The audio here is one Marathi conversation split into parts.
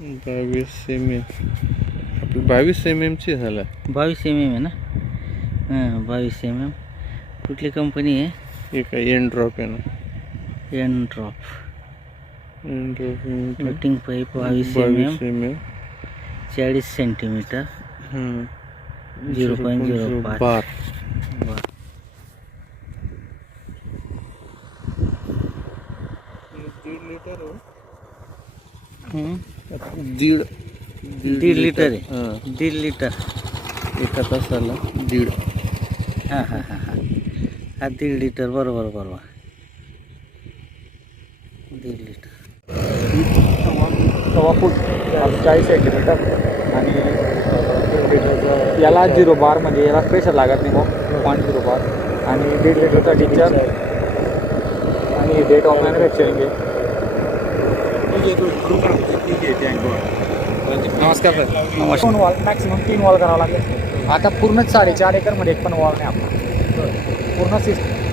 22 mm. आपली 22 mm ची झाला. 22 mm आहे ना. हां 22 mm. कुठली कंपनी आहे? हे काय एन ड्रॉप आहे ना. एन ड्रॉप मीटिंग पाईप 22 mm 40 सेंटीमीटर 0.05 बार. दीड लिटर आहे. हां 1.5 लिटर एका तासाला 1.5. हां हां हां हां हा 1.5 लिटर बरोबर 1.5 लिटर. 1.25 फूट 40 सेंटीमीटर आणि याला 0 बार म्हणजे याला प्रेशर लागत नाही मग 0.0 बार आणि 1.5 लिटरचा टीचर आणि डेट ऑफ मॅन्युफॅक्चरिंग आहे. नमस्कार सर. 2 वॉल मॅक्सिमम 3 वॉल करावं लागेल. आता पूर्ण 4.5 एकरमध्ये एक पण वॉल नाही आपला. पूर्ण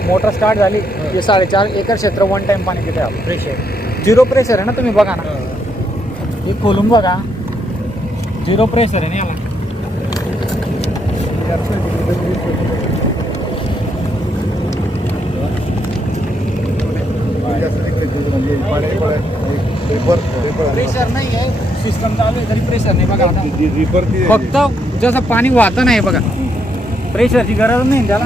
मोटर स्टार्ट झाली की 4.5 एकर क्षेत्र वन टाईम पाणी देते आपण. प्रेशर 0 प्रेशर आहे ना. तुम्ही बघा ना हे खोलून बघा 0 प्रेशर आहे ना याला. प्रेशर नाही आहे. सिस्टम चालू आहे तरी प्रेशर नाही बघा. फक्त जसं पाणी वाहतं नाही बघा. प्रेशरची गरज नाही त्याला.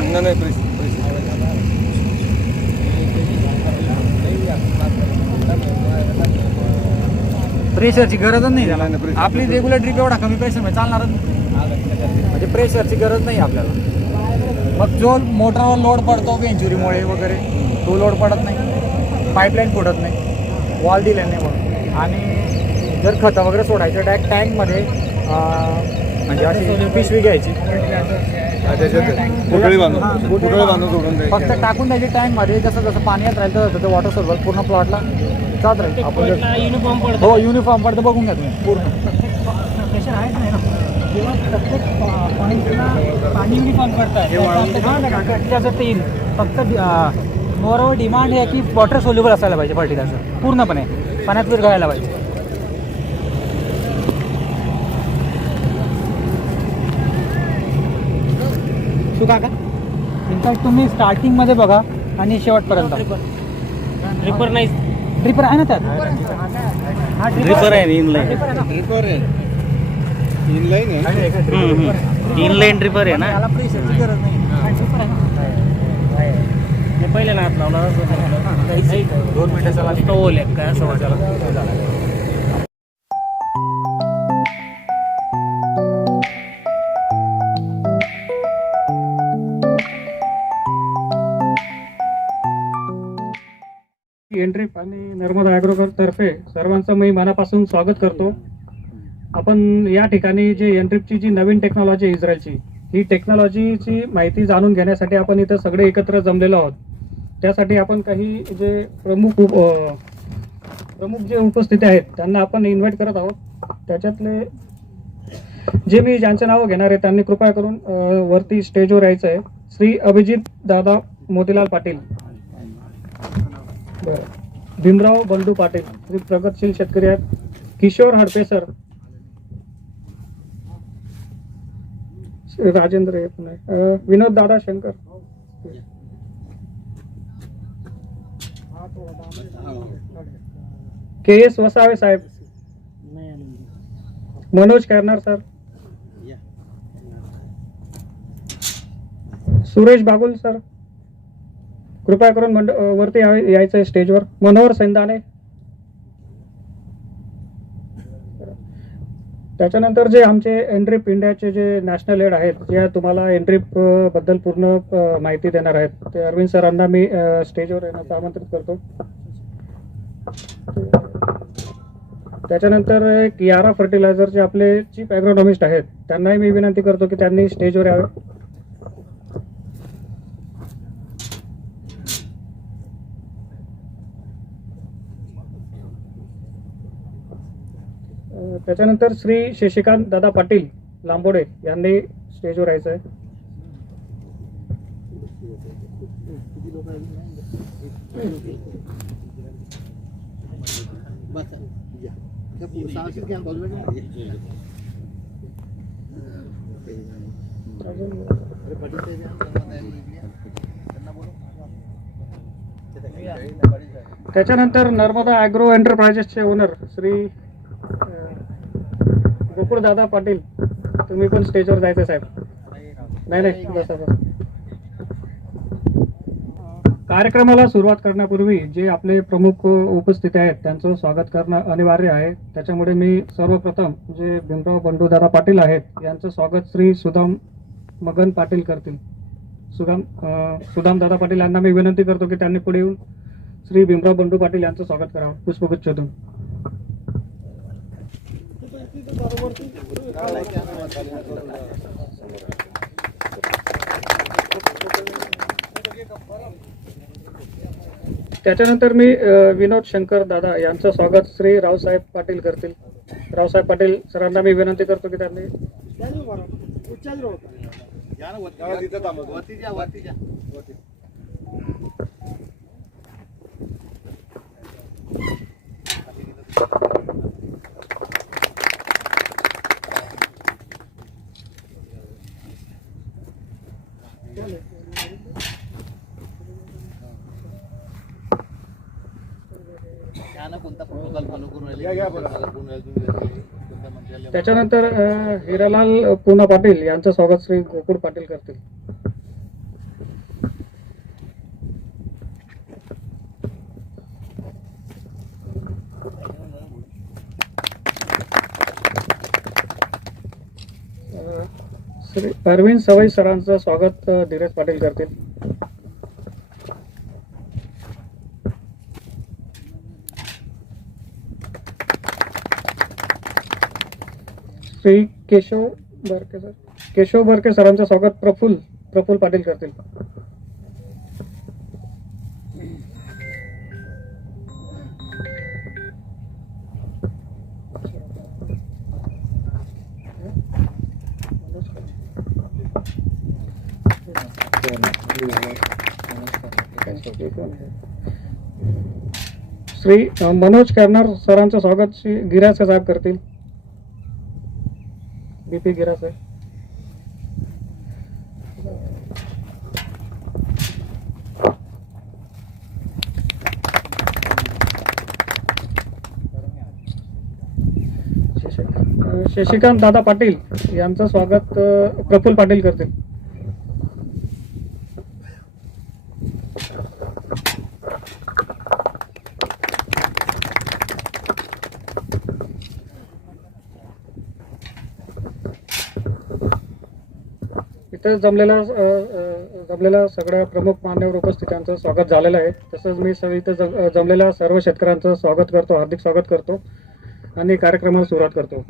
प्रेशरची गरजच नाही त्याला. आपली रेग्युलर ड्रीप एवढा कमी प्रेशरमध्ये चालणारच नाही. म्हणजे प्रेशरची गरज नाही आपल्याला. मग जो मोटरवर लोड पडतो वेंचुरीमुळे वगैरे तो लोड पडत नाही. पाईपलाईन फुटत नाही. वॉल दिले नाही म्हणून. आणि जर खतं वगैरे सोडायचं टँकमध्ये म्हणजे अशी पिशवी घ्यायची फक्त टाकून द्यायची टँकमध्ये. जसं जसं पाणी येत राहील तर वॉटर सोर्स पूर्ण प्लॉटला जात राहील. आपण युनिफॉर्म पडतो. हो युनिफॉर्म पडतं बघून घ्या तुम्ही पूर्ण. प्रेशर आहेच नाही ना. जेव्हा प्रत्येक पाणी युनिफॉर्म पडतं त्याचं ते येईल. फक्त मोरवर डिमांड आहे की वॉटर सोल्युबल असायला पाहिजे फर्टिलायझर पूर्णपणे पाण्यात विरघळायला पाहिजे. का इनफॅक्ट तुम्ही स्टार्टिंगमध्ये बघा आणि शेवटपर्यंत. ड्रिपर नाही. ड्रिपर आहे ना त्यात. हा ड्रिपर आहे. इनलाईन ड्रिपर आहे ना. त्याला प्रेशरची गरज नाही. पहिले ना हात लावला 2 मिनिटाचा काय असं वाटायला. एनड्रिप आणि नर्मदा ॲग्रो तर्फे सर्वांचं मी मनापासून स्वागत करतो. आपण या ठिकाणी जे एनड्रिपची जी नवीन टेक्नॉलॉजी आहे इस्रायलची, ही टेक्नॉलॉजीची माहिती जाणून घेण्यासाठी आपण इथं सगळे एकत्र जमलेलो आहोत. त्यासाठी आपण काही जे प्रमुख जे उपस्थिती आहेत त्यांना आपण इन्व्हाइट करत आहोत. त्याच्यातले जे मी ज्यांचे नावं घेणार आहे त्यांनी कृपया करून वरती स्टेजवर यायचं आहे. श्री अभिजित दादा मोतीलाल पाटील, भीमराव बंडू पाटील, श्री प्रगतशील शेतकरी आहेत. किशोर हडपे सर, राजेंद्र विनोद दादा शंकर, KS वसावे साहेब, मनोज करणार सर, सुरेश बागुल सर, कृपया करून वरती यायचं आहे स्टेजवर. मनोहर सेंदाने. त्याच्यानंतर जे आमचे एनड्रिप इंडियाचे जे नॅशनल हेड आहेत, जे तुम्हाला एनड्रिप बद्दल पूर्ण माहिती देणार आहेत, ते अरविंद सरांना मी स्टेजवर येण्याचं आमंत्रित करतो. त्याच्यानंतर कियारा फर्टिलायझरचे आपले चीफ ॲग्रोनॉमिस्ट आहेत, त्यांनाही मी विनंती करतो की त्यांनी स्टेजवर यावे. त्याच्यानंतर श्री शशिकांत दादा पाटील लांबोडे यांनी स्टेजवर यायचं आहे. त्याच्यानंतर नर्मदा ॲग्रो एंटरप्राइजेसचे ओनर श्री गोकुळ दादा पाटील, तुम्ही पण स्टेजवर जायचं साहेब. नाही बसा बसा. कार्यक्रमाला सुरुवात करण्यापूर्वी जे आपले प्रमुख उपस्थित आहेत त्यांचं स्वागत करणं अनिवार्य आहे. त्याच्यामुळे मी सर्वप्रथम जे भीमराव बंडूदादा पाटील आहेत यांचं स्वागत श्री सुदाम मगन पाटील करतील. सुदाम दादा पाटील यांना मी विनंती करतो की त्यांनी पुढे येऊन श्री भीमराव बंडू पाटील यांचं स्वागत करावं पुष्पगुच्छातून. त्याच्यानंतर मी विनोद शंकर दादा यांचं स्वागत श्री रावसाहेब पाटील करतील. रावसाहेब पाटील सरांना मी विनंती करतो की त्यांनी त्याच्यानंतर हिरालाल पूना पाटील यांचं स्वागत श्री गोकुळ पाटील करतील. श्री अरविंद सवई सरांचं स्वागत धीरज पाटील करतील. श्री केशव बरके सरांचं स्वागत प्रफुल्ल पाटील करतील. श्री मनोज कर्नार सरांचं स्वागत श्री गिरासे साहेब करतील. बीपी गिरासे. शशिकांत दादा पाटील यांचं स्वागत प्रफुल्ल पाटील करतील. इथं जमलेल्या सगळ्या प्रमुख मान्यवर उपस्थितांचं स्वागत झालेलं आहे. तसंच मी इथं जमलेल्या सर्व शेतकऱ्यांचं स्वागत करतो, हार्दिक स्वागत करतो आणि कार्यक्रमाला सुरुवात करतो.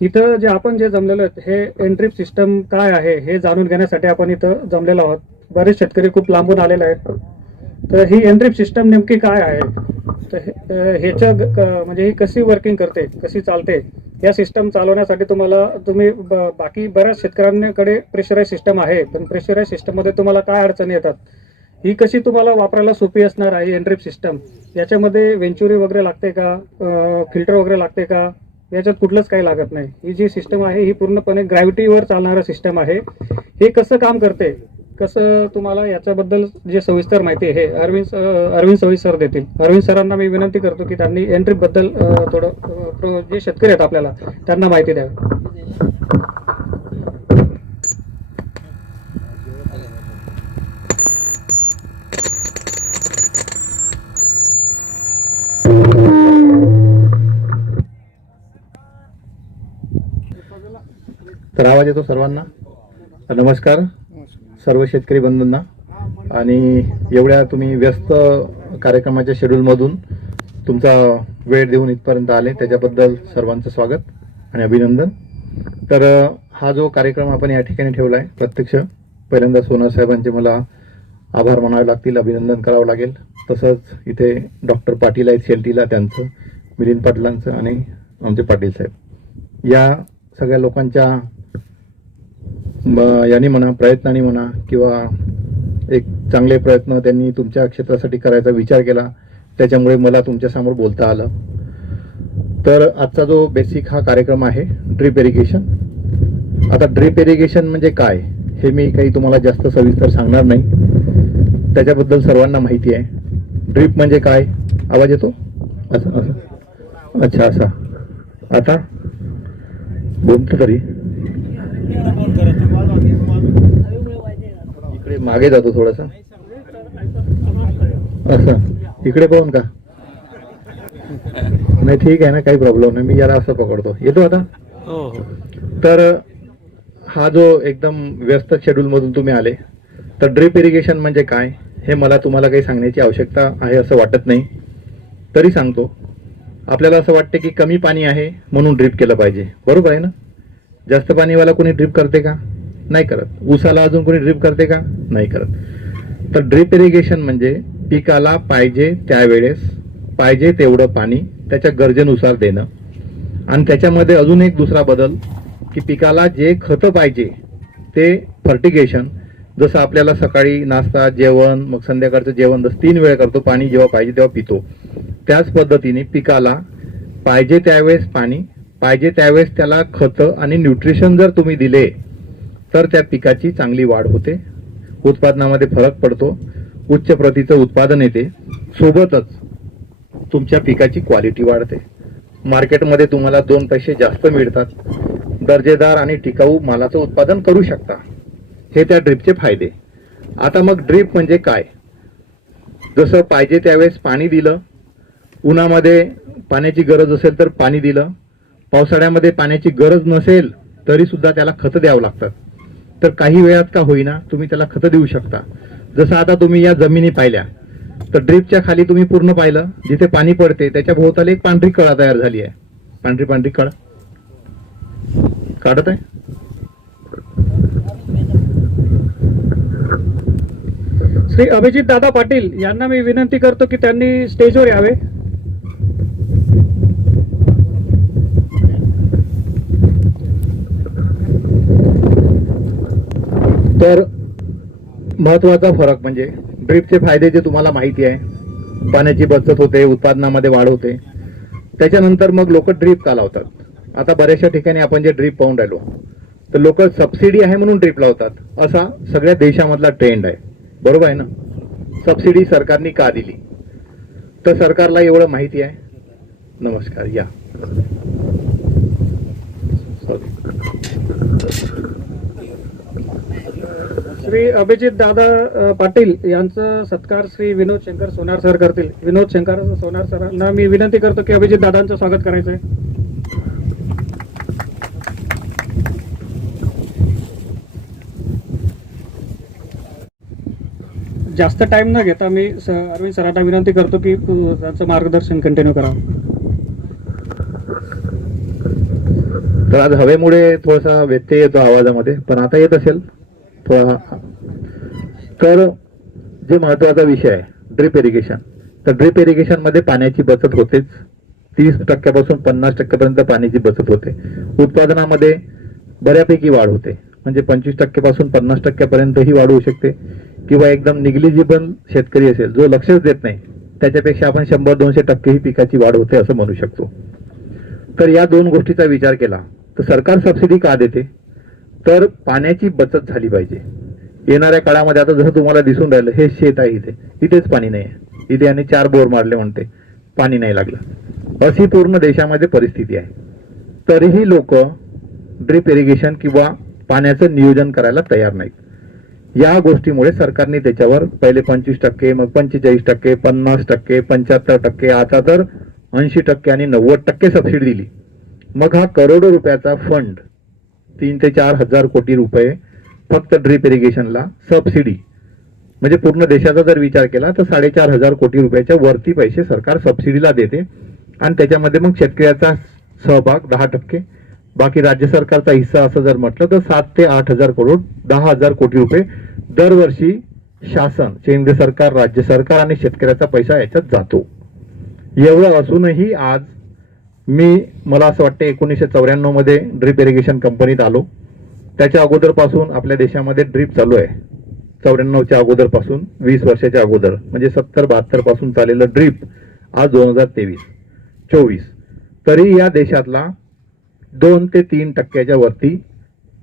इथं आपण जे जमलेलो आहेत हे एंट्रीप सिस्टम काय आहे हे जाणून घेण्यासाठी आपण इथं जमलेलो आहोत. बरेच शेतकरी खूप लांबून आलेले आहेत. तर ही एंट्रीप सिस्टम नेमकी काय आहे, तर ह्याचं म्हणजे ही कशी वर्किंग करते, कशी चालते, या सिस्टम चालवण्यासाठी तुम्ही बाकी बऱ्याच शेतकऱ्यांकडे प्रेशराईज सिस्टम आहे, पण प्रेशराईज सिस्टममध्ये तुम्हाला काय अडचणी येतात, ही कशी तुम्हाला वापरायला सोपी असणार आहे एंट्रीप सिस्टम. याच्यामध्ये वेंचुरी वगैरे लागते का, फिल्टर वगैरे लागते का, याच्यात कुठलंच काही लागत नाही. ही जी सिस्टम आहे ही पूर्णपणे ग्रॅव्हिटीवर चालणारं सिस्टम आहे. हे कसं काम करते, कसं तुम्हाला याच्याबद्दल जे सविस्तर माहिती आहे हे अरविंद सवई सर देतील. अरविंद सरांना मी विनंती करतो की त्यांनी एंट्रीप बद्दल थोडं जे शेतकरी आहेत आपल्याला त्यांना माहिती द्यावी. तर आवाज येतो सर्वांना. नमस्कार सर्व शेतकरी बंधूंना. आणि एवढ्या तुम्ही व्यस्त कार्यक्रमाच्या शेड्यूलमधून तुमचा वेळ देऊन इथपर्यंत आले त्याच्याबद्दल सर्वांचं स्वागत आणि अभिनंदन. तर हा जो कार्यक्रम आपण या ठिकाणी ठेवला आहे, प्रत्यक्ष पहिल्यांदा सोनार साहेबांचे मला आभार मानावे लागतील, अभिनंदन करावं लागेल. तसंच इथे डॉक्टर पाटील आहेत शेल्टीला, त्यांचं, मिलिंद पाटलांचं आणि आमचे पाटील साहेब, या सगळ्या लोकांच्या यांनी म्हणा, प्रयत्नांनी म्हणा, किंवा एक चांगले प्रयत्न त्यांनी तुमच्या क्षेत्रासाठी करायचा विचार केला, त्याच्यामुळे मला तुमच्यासमोर बोलता आलं. तर आजचा जो बेसिक हा कार्यक्रम आहे ड्रीप इरिगेशन. आता ड्रीप इरिगेशन म्हणजे काय हे मी काही तुम्हाला जास्त सविस्तर सांगणार नाही, त्याच्याबद्दल सर्वांना माहिती आहे. ड्रीप म्हणजे काय? आवाज येतो? असं असं अच्छा असा. आता बोलतो तरी इकडे मागे जातो थोडासा, असं इकडे पाहून का? नाही ठीक आहे ना, काही प्रॉब्लेम नाही. मी जरा असं पकडतो. येतो आता? हो हो. तर हा जो एकदम व्यस्त शेड्यूल मधून तुम्ही आले, तर ड्रीप इरिगेशन म्हणजे काय हे मला तुम्हाला काही सांगण्याची आवश्यकता आहे असं वाटत नाही, तरी सांगतो. आपल्याला असं वाटते की कमी पाणी आहे म्हणून ड्रीप केलं पाहिजे, बरोबर आहे ना? जास्त पाणीवाला कोणी ड्रीप करते का? नाही करत. ऊसाला अजून कोणी ड्रीप करते का? नाही करत. तर ड्रीप इरिगेशन म्हणजे पिकाला पाहिजे त्यावेळेस पाहिजे तेवढं पाणी त्याच्या गरजेनुसार देणं. आणि त्याच्यामध्ये अजून एक दुसरा बदल की पिकाला जे खतं पाहिजे ते फर्टिगेशन, जसं आपल्याला सकाळी नाश्ता, जेवण, मग संध्याकाळचं जेवण, जसं 3 वेळा करतो, पाणी जेव्हा पाहिजे तेव्हा पितो, त्याच पद्धतीने पिकाला पाहिजे त्यावेळेस पाणी, पाहिजे त्यावेळेस त्याला खतं आणि न्यूट्रिशन जर तुम्ही दिले तर त्या पिकाची चांगली वाढ होते, उत्पादनामध्ये फरक पडतो, उच्च प्रतीचं उत्पादन येते, सोबतच तुमच्या पिकाची क्वालिटी वाढते, मार्केटमध्ये तुम्हाला 2 पैसे जास्त मिळतात, दर्जेदार आणि टिकाऊ मालाचं उत्पादन करू शकता. हे त्या ड्रीपचे फायदे. आता मग ड्रीप म्हणजे काय? जसं पाहिजे त्यावेळेस पाणी दिलं, उन्हामध्ये पाण्याची गरज असेल तर पाणी दिलं, पावसाळ्यामध्ये पाण्याची गरज नसेल तरी सुद्धा त्याला खतं द्यावं लागतात. तर काही वेळात का होईना तुम्ही त्याला खतं देऊ शकता. जसं आता तुम्ही या जमिनी पाहिल्या, तर ड्रीपच्या खाली तुम्ही पूर्ण पाहिलं, जिथे पाणी पडते त्याच्या भोवताली एक पांढरी कळा तयार झाली आहे. पांढरी पांढरी कळा काढत आहे. श्री अभिजित दादा पाटील यांना मी विनंती करतो की त्यांनी स्टेजवर यावे. तर महत्वाचा फरक म्हणजे ड्रीपचे फायदे जे तुम्हाला माहिती आहे, पाण्याची बचत होते, उत्पादनामध्ये वाढ होते. त्याच्यानंतर मग लोक ड्रीप का लावतात? आता बऱ्याचशा ठिकाणी आपण जे ड्रीप पाहून राहिलो, तर लोक सबसिडी आहे म्हणून ड्रीप लावतात, असा सगळ्या देशामधला ट्रेंड आहे, बरोबर आहे ना? सबसिडी सरकारने का दिली? तर सरकारला एवढं माहिती आहे. नमस्कार, या. श्री अभिजित दादा पाटील यांचा सत्कार श्री विनोद शंकर सोनार सर करतील. विनोद शंकर सोनार सरांना मी विनंती करतो की अभिजित दादांचं स्वागत करायचं आहे. जास्त टाइम न घेता मी अरविंद सरांना विनंती करतो की त्यांचं मार्गदर्शन कंटिन्यू करावं. तर आज हवेमुळे थोडासा व्यत्यय येतो आवाजामध्ये, पण आता येत असेल थोडा. तर जे महत्वाचा विषय आहे ड्रीप इरिगेशन, तर ड्रीप इरिगेशन मध्ये पाण्याची बचत होतेच. 30% 50% पाण्याची बचत होते. उत्पादनामध्ये बऱ्यापैकी वाढ होते, म्हणजे 25% 50% ही वाढ होऊ शकते. किंवा एकदम निग्लिजिबल शेतकरी असेल जो लक्षच देत नाही, त्याच्यापेक्षा आपण 100-200% ही पिकाची वाढ होते असं म्हणू शकतो. तर या 2 गोष्टीचा विचार केला तर सरकार सबसिडी का देते? तर पाण्याची बचत झाली पाहिजे. येणाऱ्या काळामध्ये आता जसं तुम्हाला दिसून राहिलं, हे शेत आहे, इथेच पाणी नाही आहे, इथे आणि 4 बोर मारले म्हणते, पाणी नाही लागलं, अशी पूर्ण देशामध्ये परिस्थिती आहे. तरीही लोक ड्रीप इरिगेशन किंवा पाण्याचं नियोजन करायला तयार नाहीत. या गोष्टीमुळे सरकारने त्याच्यावर पहिले 25%, मग 45%, 50%, 75%, आता तर 80% आणि 90% सबसिडी दिली. मग हा करोडो रुपयाचा फंड, 3 ते 4 हजार कोटी रुपये फक्त ड्रीप इरिगेशनला सबसिडी, म्हणजे पूर्ण देशाचा जर विचार केला तर 4.5 कोटी रुपयाच्या वरती पैसे सरकार सबसिडीला देते. आणि त्याच्यामध्ये मग शेतकऱ्याचा सहभाग 10%, बाकी राज्य सरकारचा हिस्सा असं जर म्हटलं तर 7 ते 8 हजार करोड, 10,000 कोटी रुपये दरवर्षी शासन, केंद्र सरकार, राज्य सरकार आणि शेतकऱ्याचा पैसा याच्यात जातो. एवढं असूनही आज मला असं वाटतं 1994 मध्ये ड्रीप इरिगेशन कंपनीत आलो. त्याच्या अगोदरपासून आपल्या देशामध्ये ड्रीप चालू आहे. 94च्या अगोदरपासून 20 वर्षाच्या अगोदर, म्हणजे 70-72 पासून चाललेलं ड्रीप आज 2023-24 तरी या देशातला 2 ते 3% वरती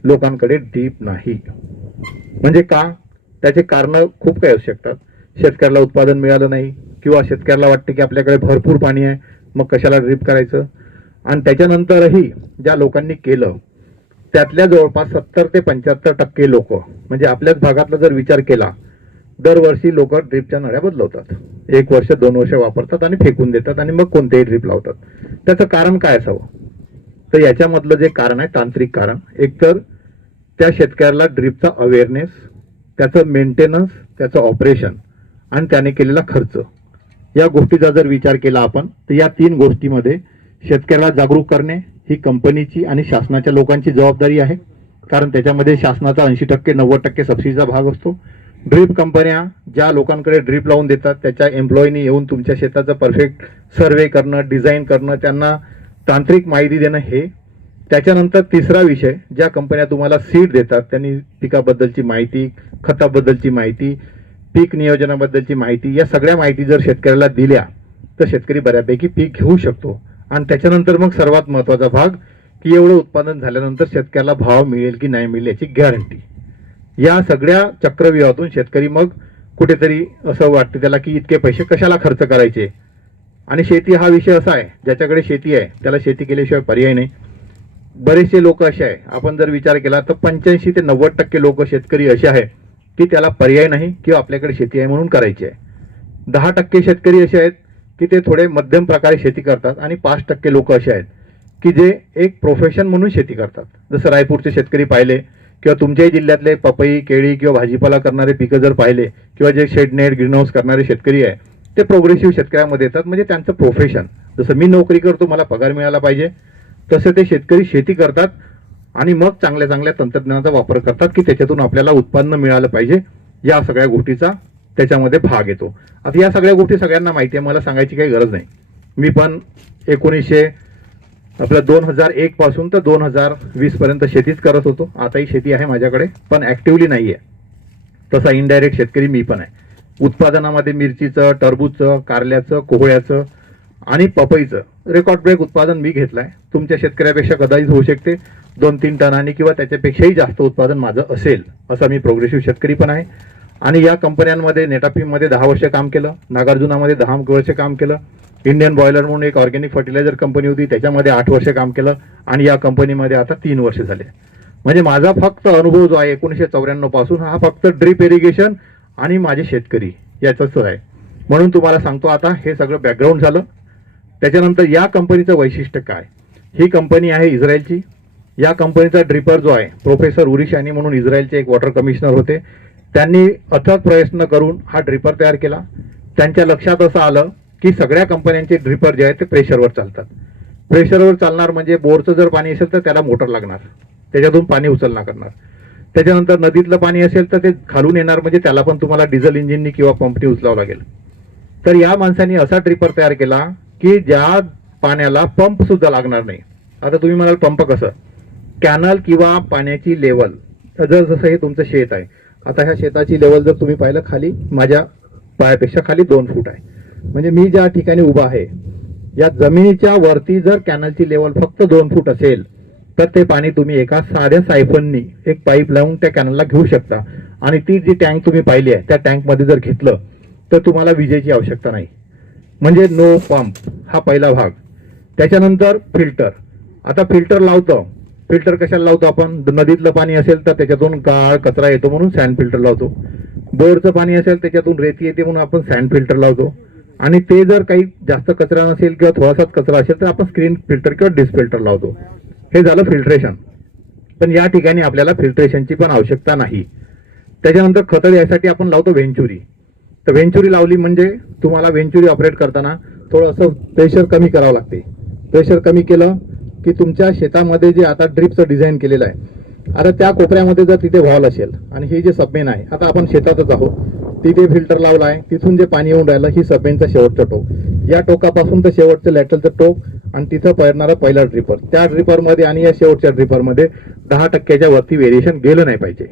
लोकांकडे ड्रीप नाही. म्हणजे का? त्याचे कारण खूप काही असू शकतात. शेतकऱ्याला उत्पादन मिळालं नाही, किंवा शेतकऱ्याला वाटते की आपल्याकडे भरपूर पाणी आहे, मग कशाला ड्रीप करायचं. आणि त्याच्यानंतरही ज्या लोकांनी केलं त्यातल्या जवळपास 70 ते 75% लोक, म्हणजे आपल्याच भागातला जर विचार केला, दरवर्षी लोक ड्रीपच्या नळ्या बदलवतात. 1 वर्ष 2 वर्ष वापरतात आणि फेकून देतात आणि मग कोणतेही ड्रीप लावतात. त्याचं कारण काय असावं? तर याच्यामधलं जे कारण आहे तांत्रिक कारण, एकतर त्या शेतकऱ्याला ड्रीपचा अवेअरनेस, त्याचं मेंटेनन्स, त्याचं ऑपरेशन आणि त्याने केलेला खर्च, या गोष्टीचा जर विचार केला आपण, तर या 3 गोष्टीमध्ये शेतकऱ्याला जागरूक करणे ही कंपनीची आणि शासनाच्या लोकांची जबाबदारी आहे. कारण त्याच्यामध्ये शासनाचा 80% 90% सबसिडीचा भाग असतो. ड्रीप कंपन्या ज्या लोकांकडे ड्रीप लावून देतात त्याच्या एम्प्लॉईनी येऊन तुमच्या शेताचं परफेक्ट सर्वे करणं, डिझाईन करणं, त्यांना तांत्रिक माहिती देणं हे. त्याच्यानंतर तिसरा विषय, ज्या कंपन्या तुम्हाला सीड देतात त्यांनी पिकाबद्दलची माहिती, खताबद्दलची माहिती, पीक नियोजनाबद्दलची माहिती, या सगळ्या माहिती जर शेतकऱ्याला दिल्या तर शेतकरी बऱ्यापैकी पीक घेऊ शकतो. आणि त्याच्यानंतर मग सर्वात महत्त्वाचा भाग की एवढं उत्पादन झाल्यानंतर शेतकऱ्याला भाव मिळेल की नाही मिळेल याची गॅरंटी. या सगळ्या चक्रव्यूहातून शेतकरी मग कुठेतरी असं वाटतं त्याला की इतके पैसे कशाला खर्च करायचे. आणि शेती हा विषय असा आहे, ज्याच्याकडे शेती आहे त्याला शेती केल्याशिवाय पर्याय नाही. बरेचसे लोक असे आहे, आपण जर विचार केला तर 85 ते 90% लोक शेतकरी असे आहे की त्याला पर्याय नाही किंवा आपल्याकडे शेती आहे म्हणून करायची आहे. 10% शेतकरी असे आहेत की ते थोडे मध्यम प्रकारे शेती करतात आणि 5% लोक असे आहेत की जे एक प्रोफेशन म्हणून शेती करतात. जसं रायपूरचे शेतकरी पाहिले किंवा तुमच्याही जिल्ह्यातले पपई, केळी किंवा भाजीपाला करणारे पिकं जर पाहिले, किंवा जे शेडनेट ग्रीनहाऊस करणारे शेतकरी आहे ते प्रोग्रेसिव्ह शेतकऱ्यामध्ये येतात. म्हणजे त्यांचं प्रोफेशन, जसं मी नोकरी करतो मला पगार मिळाला पाहिजे, तसं ते शेतकरी शेती करतात आणि मग चांगल्या चांगल्या तंत्रज्ञानाचा वापर करतात की त्याच्यातून आपल्याला उत्पन्न मिळालं पाहिजे. या सगळ्या गोष्टीचा त्याच्यामध्ये भाग येतो. आता या सगळ्या गोष्टी सगळ्यांना माहिती आहे, मला सांगायची काही गरज नाही. मी पण 2001 पासून तर 2020 पर्यंत शेतीच करत होतो. आताही शेती आहे माझ्याकडे, पण ऍक्टिव्हली नाही आहे. तसा इनडायरेक्ट शेतकरी मी पण आहे. उत्पादनामध्ये मिरचीचं, टरबूजचं, कारल्याचं, कोहळ्याचं आणि पपईचं रेकॉर्ड ब्रेक उत्पादन मी घेतलंय. तुमच्या शेतकऱ्यापेक्षा कदाचित होऊ शकते 2-3 टनांनी किंवा त्याच्यापेक्षाही जास्त उत्पादन माझं असेल, असा मी प्रोग्रेसिव्ह शेतकरी पण आहे. आणि या कंपन्यांमध्ये नेटापीमध्ये 10 वर्ष काम केलं, नागार्जुनामध्ये 10 वर्ष काम केलं, इंडियन बॉयलर म्हणून एक ऑर्गॅनिक फर्टिलायझर कंपनी होती त्याच्यामध्ये 8 वर्ष काम केलं, आणि या कंपनीमध्ये आता 3 वर्ष झाले. म्हणजे माझा फक्त अनुभव जो आहे 1994 पासून हा फक्त ड्रीप इरिगेशन आणि माझे शेतकरी याचाच आहे. म्हणून तुम्हाला सांगतो, आता हे सगळं बॅकग्राऊंड झालं. त्याच्यानंतर या कंपनीचं वैशिष्ट्य काय? ही कंपनी आहे इस्रायलची. या कंपनीचा ड्रिपर जो आहे प्रोफेसर उरी शानी म्हणून इस्रायलचे एक वॉटर कमिशनर होते, त्यांनी अथक प्रयत्न करून हा ड्रिपर तयार केला. त्यांच्या लक्षात असं आलं की सगळ्या कंपन्यांचे ड्रिपर जे आहेत ते प्रेशरवर चालतात. प्रेशरवर चालणार म्हणजे बोरचं जर पाणी असेल तर त्याला मोटर लागणार, त्याच्यातून पाणी उचलणं करणार. त्याच्यानंतर नदीतलं पाणी असेल तर ते खालून येणार, म्हणजे त्याला पण तुम्हाला डिझेल इंजिननी किंवा पंपनी उचलावं लागेल. तर या माणसांनी असा ड्रिपर तयार केला की ज्या पाण्याला पंप सुद्धा लागणार नाही. आता तुम्ही म्हणाल पंप कसं? कॅनल किंवा पाण्याची लेवल, जर जसं हे तुमचं शेत आहे, आता ह्या शेताची लेवल जर तुम्ही पाहिलं खाली माझ्या पायापेक्षा खाली 2 फूट आहे. म्हणजे मी ज्या ठिकाणी उभा आहे या जमिनीच्या वरती जर कॅनलची लेवल फक्त 2 फूट असेल तर ते पाणी तुम्ही एका साध्या सायफननी एक पाईप लावून त्या कॅनलला घेऊ शकता. आणि ती जी टँक तुम्ही पाहिली आहे त्या टँकमध्ये जर घेतलं तर तुम्हाला विजेची आवश्यकता नाही. म्हणजे नो पंप, हा पहिला भाग. त्याच्यानंतर फिल्टर. आता फिल्टर लावतो, फिल्टर कशाला लावतो आपण? नदीतलं पाणी असेल तर त्याच्यातून गाळ कचरा येतो म्हणून सँड फिल्टर लावतो. बोरचं पाणी असेल त्याच्यातून रेती येते म्हणून आपण सँड फिल्टर लावतो. आणि ते जर काही जास्त कचरा नसेल किंवा थोडासाच कचरा असेल तर आपण स्क्रीन फिल्टर किंवा डिश फिल्टर लावतो. हे झालं फिल्ट्रेशन. पण या ठिकाणी आपल्याला फिल्ट्रेशनची पण आवश्यकता नाही. त्याच्यानंतर खतं यासाठी आपण लावतो व्हेंचुरी. तर व्हेंचुरी लावली म्हणजे तुम्हाला व्हेंचुरी ऑपरेट करताना थोडंसं प्रेशर कमी करावं लागते. प्रेशर कमी केलं की तुमच्या शेतामध्ये जे आता ड्रिपचं डिझाईन केलेलं आहे, आता त्या कोपऱ्यामध्ये जर तिथे व्हॉल असेल आणि हे जे सबमेन आहे, आता आपण शेतातच आहोत, तिथे फिल्टर लावला आहे, तिथून जे पाणी येऊन राहिलं ही सबमेनचा शेवटचं टोक, या टोकापासून तर शेवटचं लॅटरलचं टोक आणि तिथं पडणारा पहिला ड्रिपर. त्या ड्रिपरमध्ये आणि या शेवटच्या ड्रिपरमध्ये 10% वरती व्हेरिएशन गेलं नाही पाहिजे.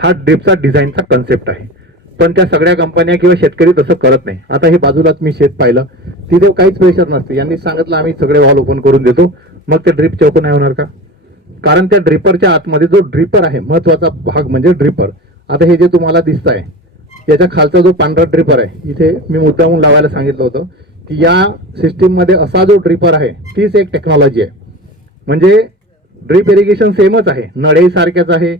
हा ड्रिपचा डिझाईनचा कन्सेप्ट आहे. पण त्या सगळ्या कंपन्या किंवा शेतकरी तसं करत नाही. आता हे बाजूलाच मी शेत पाहिलं, तिथे काहीच प्रेशर नसते. यांनी सांगितलं आम्ही सगळे वॉल ओपन करून देतो, मग ते ड्रिप चौकून नाही होणार का? कारण त्या ड्रिपरच्या आतमध्ये जो ड्रिपर आहे, महत्वाचा भाग म्हणजे ड्रिपर. आता हे जे तुम्हाला दिसत आहे याच्या खालचा जो पांढरा ड्रिपर आहे, इथे मी मुद्दामून लावायला सांगितलं होतं की या सिस्टीम मध्ये असा जो ड्रिपर आहे तीच एक टेक्नॉलॉजी आहे. म्हणजे ड्रिप इरिगेशन सेमच आहे, नळे सारख्याच आहे,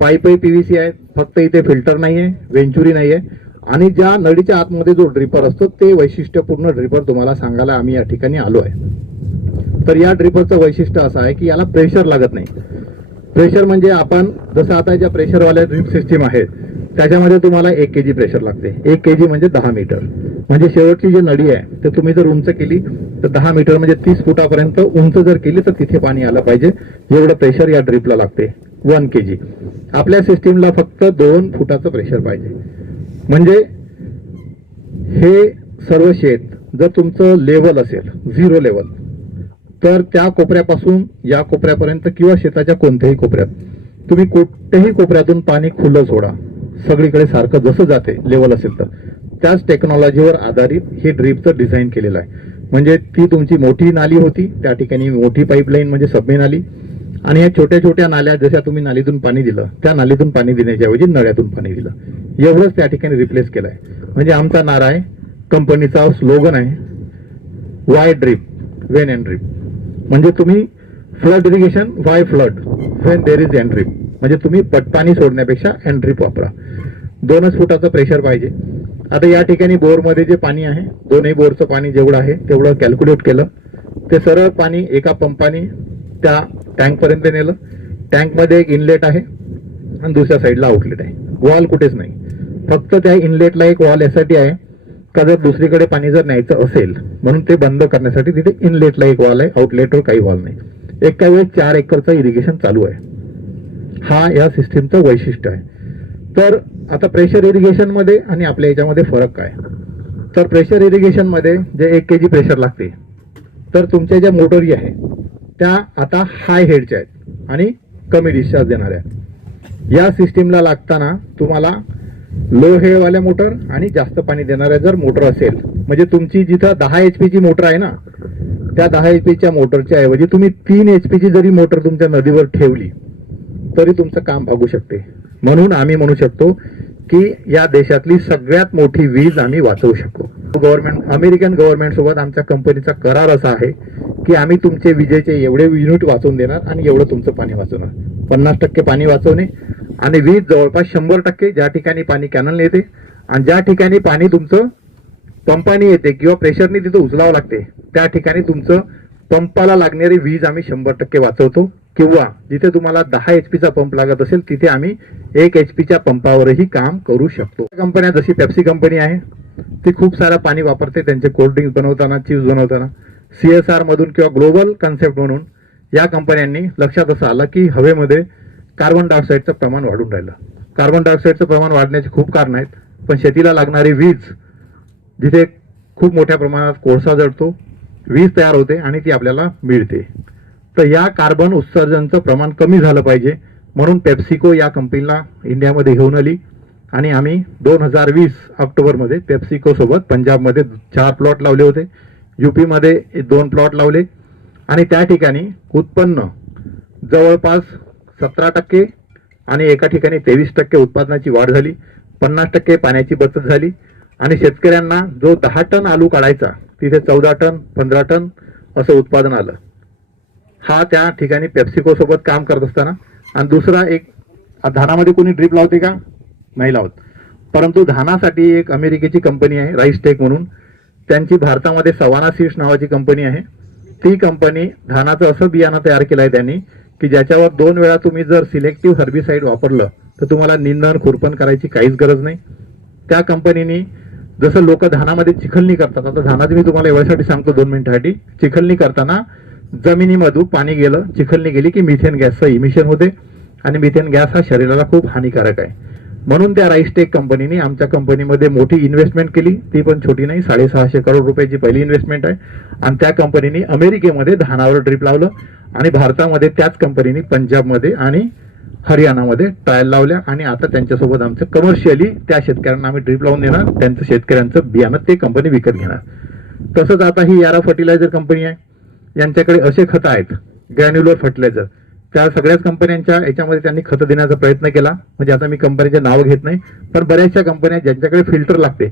पाईपही PVC आहे, फक्त इथे फिल्टर नाही आहे, वेंचुरी नाही आहे. आणि ज्या नळीच्या आतमध्ये जो ड्रिपर असतो ते वैशिष्ट्यपूर्ण ड्रिपर तुम्हाला सांगायला आम्ही या ठिकाणी आलो आहे. तर या ड्रिपरचं वैशिष्ट्य असं आहे की याला प्रेशर लागत नाही. प्रेशर म्हणजे आपण जसं आता ज्या प्रेशरवाल्या ड्रिप सिस्टीम आहेत त्याच्यामध्ये तुम्हाला 1 kg प्रेशर लागते. 1 kg म्हणजे 10 मीटर. म्हणजे शेवटची जी नळी आहे तर तुम्ही जर उंच केली तर 10 मीटर म्हणजे 30 फुटापर्यंत उंच जर केली तर तिथे पाणी आलं पाहिजे, एवढं प्रेशर या ड्रिपला लागते. 1 kg. आपल्या सिस्टीमला फक्त 2 फुटाचं प्रेशर पाहिजे. म्हणजे हे सर्व शेत जर तुमचं लेवल असेल 0 लेवल, तर त्या कोपऱ्यापासून या कोपऱ्यापर्यंत किंवा शेताच्या कोणत्याही कोपऱ्यात तुम्ही कोणत्याही कोपऱ्यातून पाणी खुलं सोडा, सगळीकडे सारखं जसं जाते लेवल असेल तर त्याच टेक्नॉलॉजीवर आधारित हे ड्रिपचं डिझाईन केलेलं आहे. म्हणजे ती तुमची मोठी नाली होती, त्या ठिकाणी मोठी पाईपलाईन म्हणजे सबमेन आली, आणि या छोट्या छोट्या नाल्या जशा तुम्ही नालीतून पाणी दिलं त्या नालीतून पाणी देण्याच्या ऐवजी नळ्यातून पाणी दिलं, एवढंच त्या ठिकाणी रिप्लेस केलं आहे. म्हणजे आमचा नारा आहे, कंपनीचा स्लोगन आहे, Y drip Wien and drip. म्हणजे तुम्ही flood irrigation Y flood when there is end drip. म्हणजे तुम्ही पटपाणी सोडण्यापेक्षा एंड ड्रिप वापरा. 2च फुटाचं प्रेशर पाहिजे. आता या ठिकाणी बोरमध्ये जे पाणी आहे, दोन्ही बोरचं पाणी जेवढं आहे तेवढं कॅल्क्युलेट केलं. ते सरळ पाणी एका पंपाने त्या टँकपर्यंत नेलं. टँकमध्ये एक इनलेट आहे आणि दुसऱ्या साईडला आउटलेट आहे. वॉल कुठेच नाही, फक्त त्या इनलेटला एक वॉल यासाठी आहे का जर दुसरीकडे पाणी जर न्यायचं असेल म्हणून ते बंद करण्यासाठी तिथे इनलेटला एक वॉल आहे, आउटलेटवर काही वॉल नाही. एका वेळेस 4 एकरचं इरिगेशन चालू आहे. हा या सिस्टीमचं वैशिष्ट्य आहे. तर आता प्रेशर इरिगेशन मध्ये आणि आपल्या याच्यामध्ये फरक काय? तर प्रेशर इरिगेशन मध्ये जे 1 kg प्रेशर लागते, तर तुमच्या ज्या मोटरी आहे त्या आता हाय हेडच्या आहेत आणि कमी डिस्चार्ज देणाऱ्या. या सिस्टीमला लागताना तुम्हाला लो हेडवाल्या मोटर आणि जास्त पाणी देणाऱ्या जर मोटर असेल, म्हणजे तुमची जिथं 10 HP ची मोटर आहे ना, त्या 10 HP च्या मोटरच्या ऐवजी तुम्ही 3 HP ची जरी मोटर तुमच्या नदीवर ठेवली तरी तुमचं काम भागू शकते. म्हणून आम्ही म्हणू शकतो की या देशातली सगळ्यात मोठी वीज आम्ही वाचवू शकतो. अमेरिकन गव्हर्नमेंट सोबत आमच्या कंपनीचा करार असा आहे की आम्ही तुमचे विजेचे एवढे युनिट वाचवून देणार आणि एवढं तुमचं पाणी वाचवणार. 50% पाणी वाचवणे आणि वीज जवळपास 100%. ज्या ठिकाणी पाणी कॅनलने येते आणि ज्या ठिकाणी पाणी तुमचं पंपाने येते किंवा प्रेशरने तिथं उचलावं लागते त्या ठिकाणी तुमचं पंपाला लागणारी वीज आम्ही 100% वाचवतो. किंवा जिथे तुम्हाला 10 HP चा पंप लागत असेल तिथे आम्ही 1 HP च्या पंपावरही काम करू शकतो. कंपन्या जशी पेप्सी कंपनी आहे ती खूप सारं पाणी वापरते त्यांचे कोल्ड्रिंक्स बनवताना, चिप्स बनवताना. CSR मधून किंवा ग्लोबल कन्सेप्ट म्हणून या कंपन्यांनी लक्षात असं आलं की हवेमध्ये कार्बन डायऑक्साईडचं प्रमाण वाढून राहिलं. कार्बन डायऑक्साईडचं प्रमाण वाढण्याची खूप कारण आहेत, पण शेतीला लागणारी वीज जिथे खूप मोठ्या प्रमाणात कोळसा जळतो, वीज तयार होते आणि ती आपल्याला मिळते. तर या कार्बन उत्सर्जनचं प्रमाण कमी झालं पाहिजे म्हणून पेप्सिको या कंपनीला इंडियामध्ये घेऊन आली आणि आम्ही 2020 ऑक्टोबरमध्ये पेप्सिको सोबत पंजाबमध्ये 4 प्लॉट लावले होते, UP मध्ये 2 प्लॉट लावले आणि त्या ठिकाणी उत्पन्न जवळपास 17% आणि एका ठिकाणी 23% उत्पादनाची वाढ झाली, 50% पाण्याची बचत झाली आणि शेतकऱ्यांना जो 10 टन आलू काढायचा तिथे 14 टन 15 टन असं उत्पादन आलं. हा त्या ठिकाणी पेप्सिको सोबत काम करत असताना. आणि दुसरा एक, धानामध्ये कोणी ड्रिप लावते का? नाही लावत. परंतु धानासाठी एक अमेरिकेची कंपनी आहे राईसटेक म्हणून, त्यांची भारतामध्ये सवाना सीड्स नावाची कंपनी आहे. ती कंपनी धानाचं असं बियाणं तयार केलं आहे त्यांनी की ज्याच्यावर 2 वेळा तुम्ही जर सिलेक्टिव्ह हर्बिसाइड वापरलं तर तुम्हाला निंदण खुरपण करायची काहीच गरज नाही. त्या कंपनीने जसं लोक धानामध्ये चिखलणी करतात, आता धानाची मी तुम्हाला एवढ्यासाठी सांगतो 2 मिनिटासाठी. चिखलणी करताना जमिनीमधून पाणी गेलं, चिखलणी गेली की मिथेन गॅसचं इमिशन होते आणि मिथेन गॅस हा शरीराला खूप हानिकारक आहे. म्हणून त्या राईसटेक कंपनीने आमच्या कंपनीमध्ये मोठी इन्व्हेस्टमेंट केली, ती पण छोटी नाही, 650 करोड रुपयाची पहिली इन्व्हेस्टमेंट आहे. आणि त्या कंपनीने अमेरिकेमध्ये धानावर ड्रिप लावलं आणि भारतामध्ये त्याच कंपनीने पंजाबमध्ये आणि हरियाणामध्ये ट्रायल लावल्या आणि आता त्यांच्यासोबत आमचं कमर्शियली त्या शेतकऱ्यांना आम्ही ड्रीप लावून देणार, त्यांचं शेतकऱ्यांचं बियाणं ते कंपनी विकत घेणार. तसंच आता ही यारा फर्टिलायझर कंपनी आहे, यांच्याकडे असे खतं आहेत ग्रॅन्युलर फर्टिलायझर. त्या सगळ्याच कंपन्यांच्या याच्यामध्ये त्यांनी खतं देण्याचा प्रयत्न केला. म्हणजे आता मी कंपनीचे नाव घेत नाही, पण बऱ्याचशा कंपन्या ज्यांच्याकडे फिल्टर लागते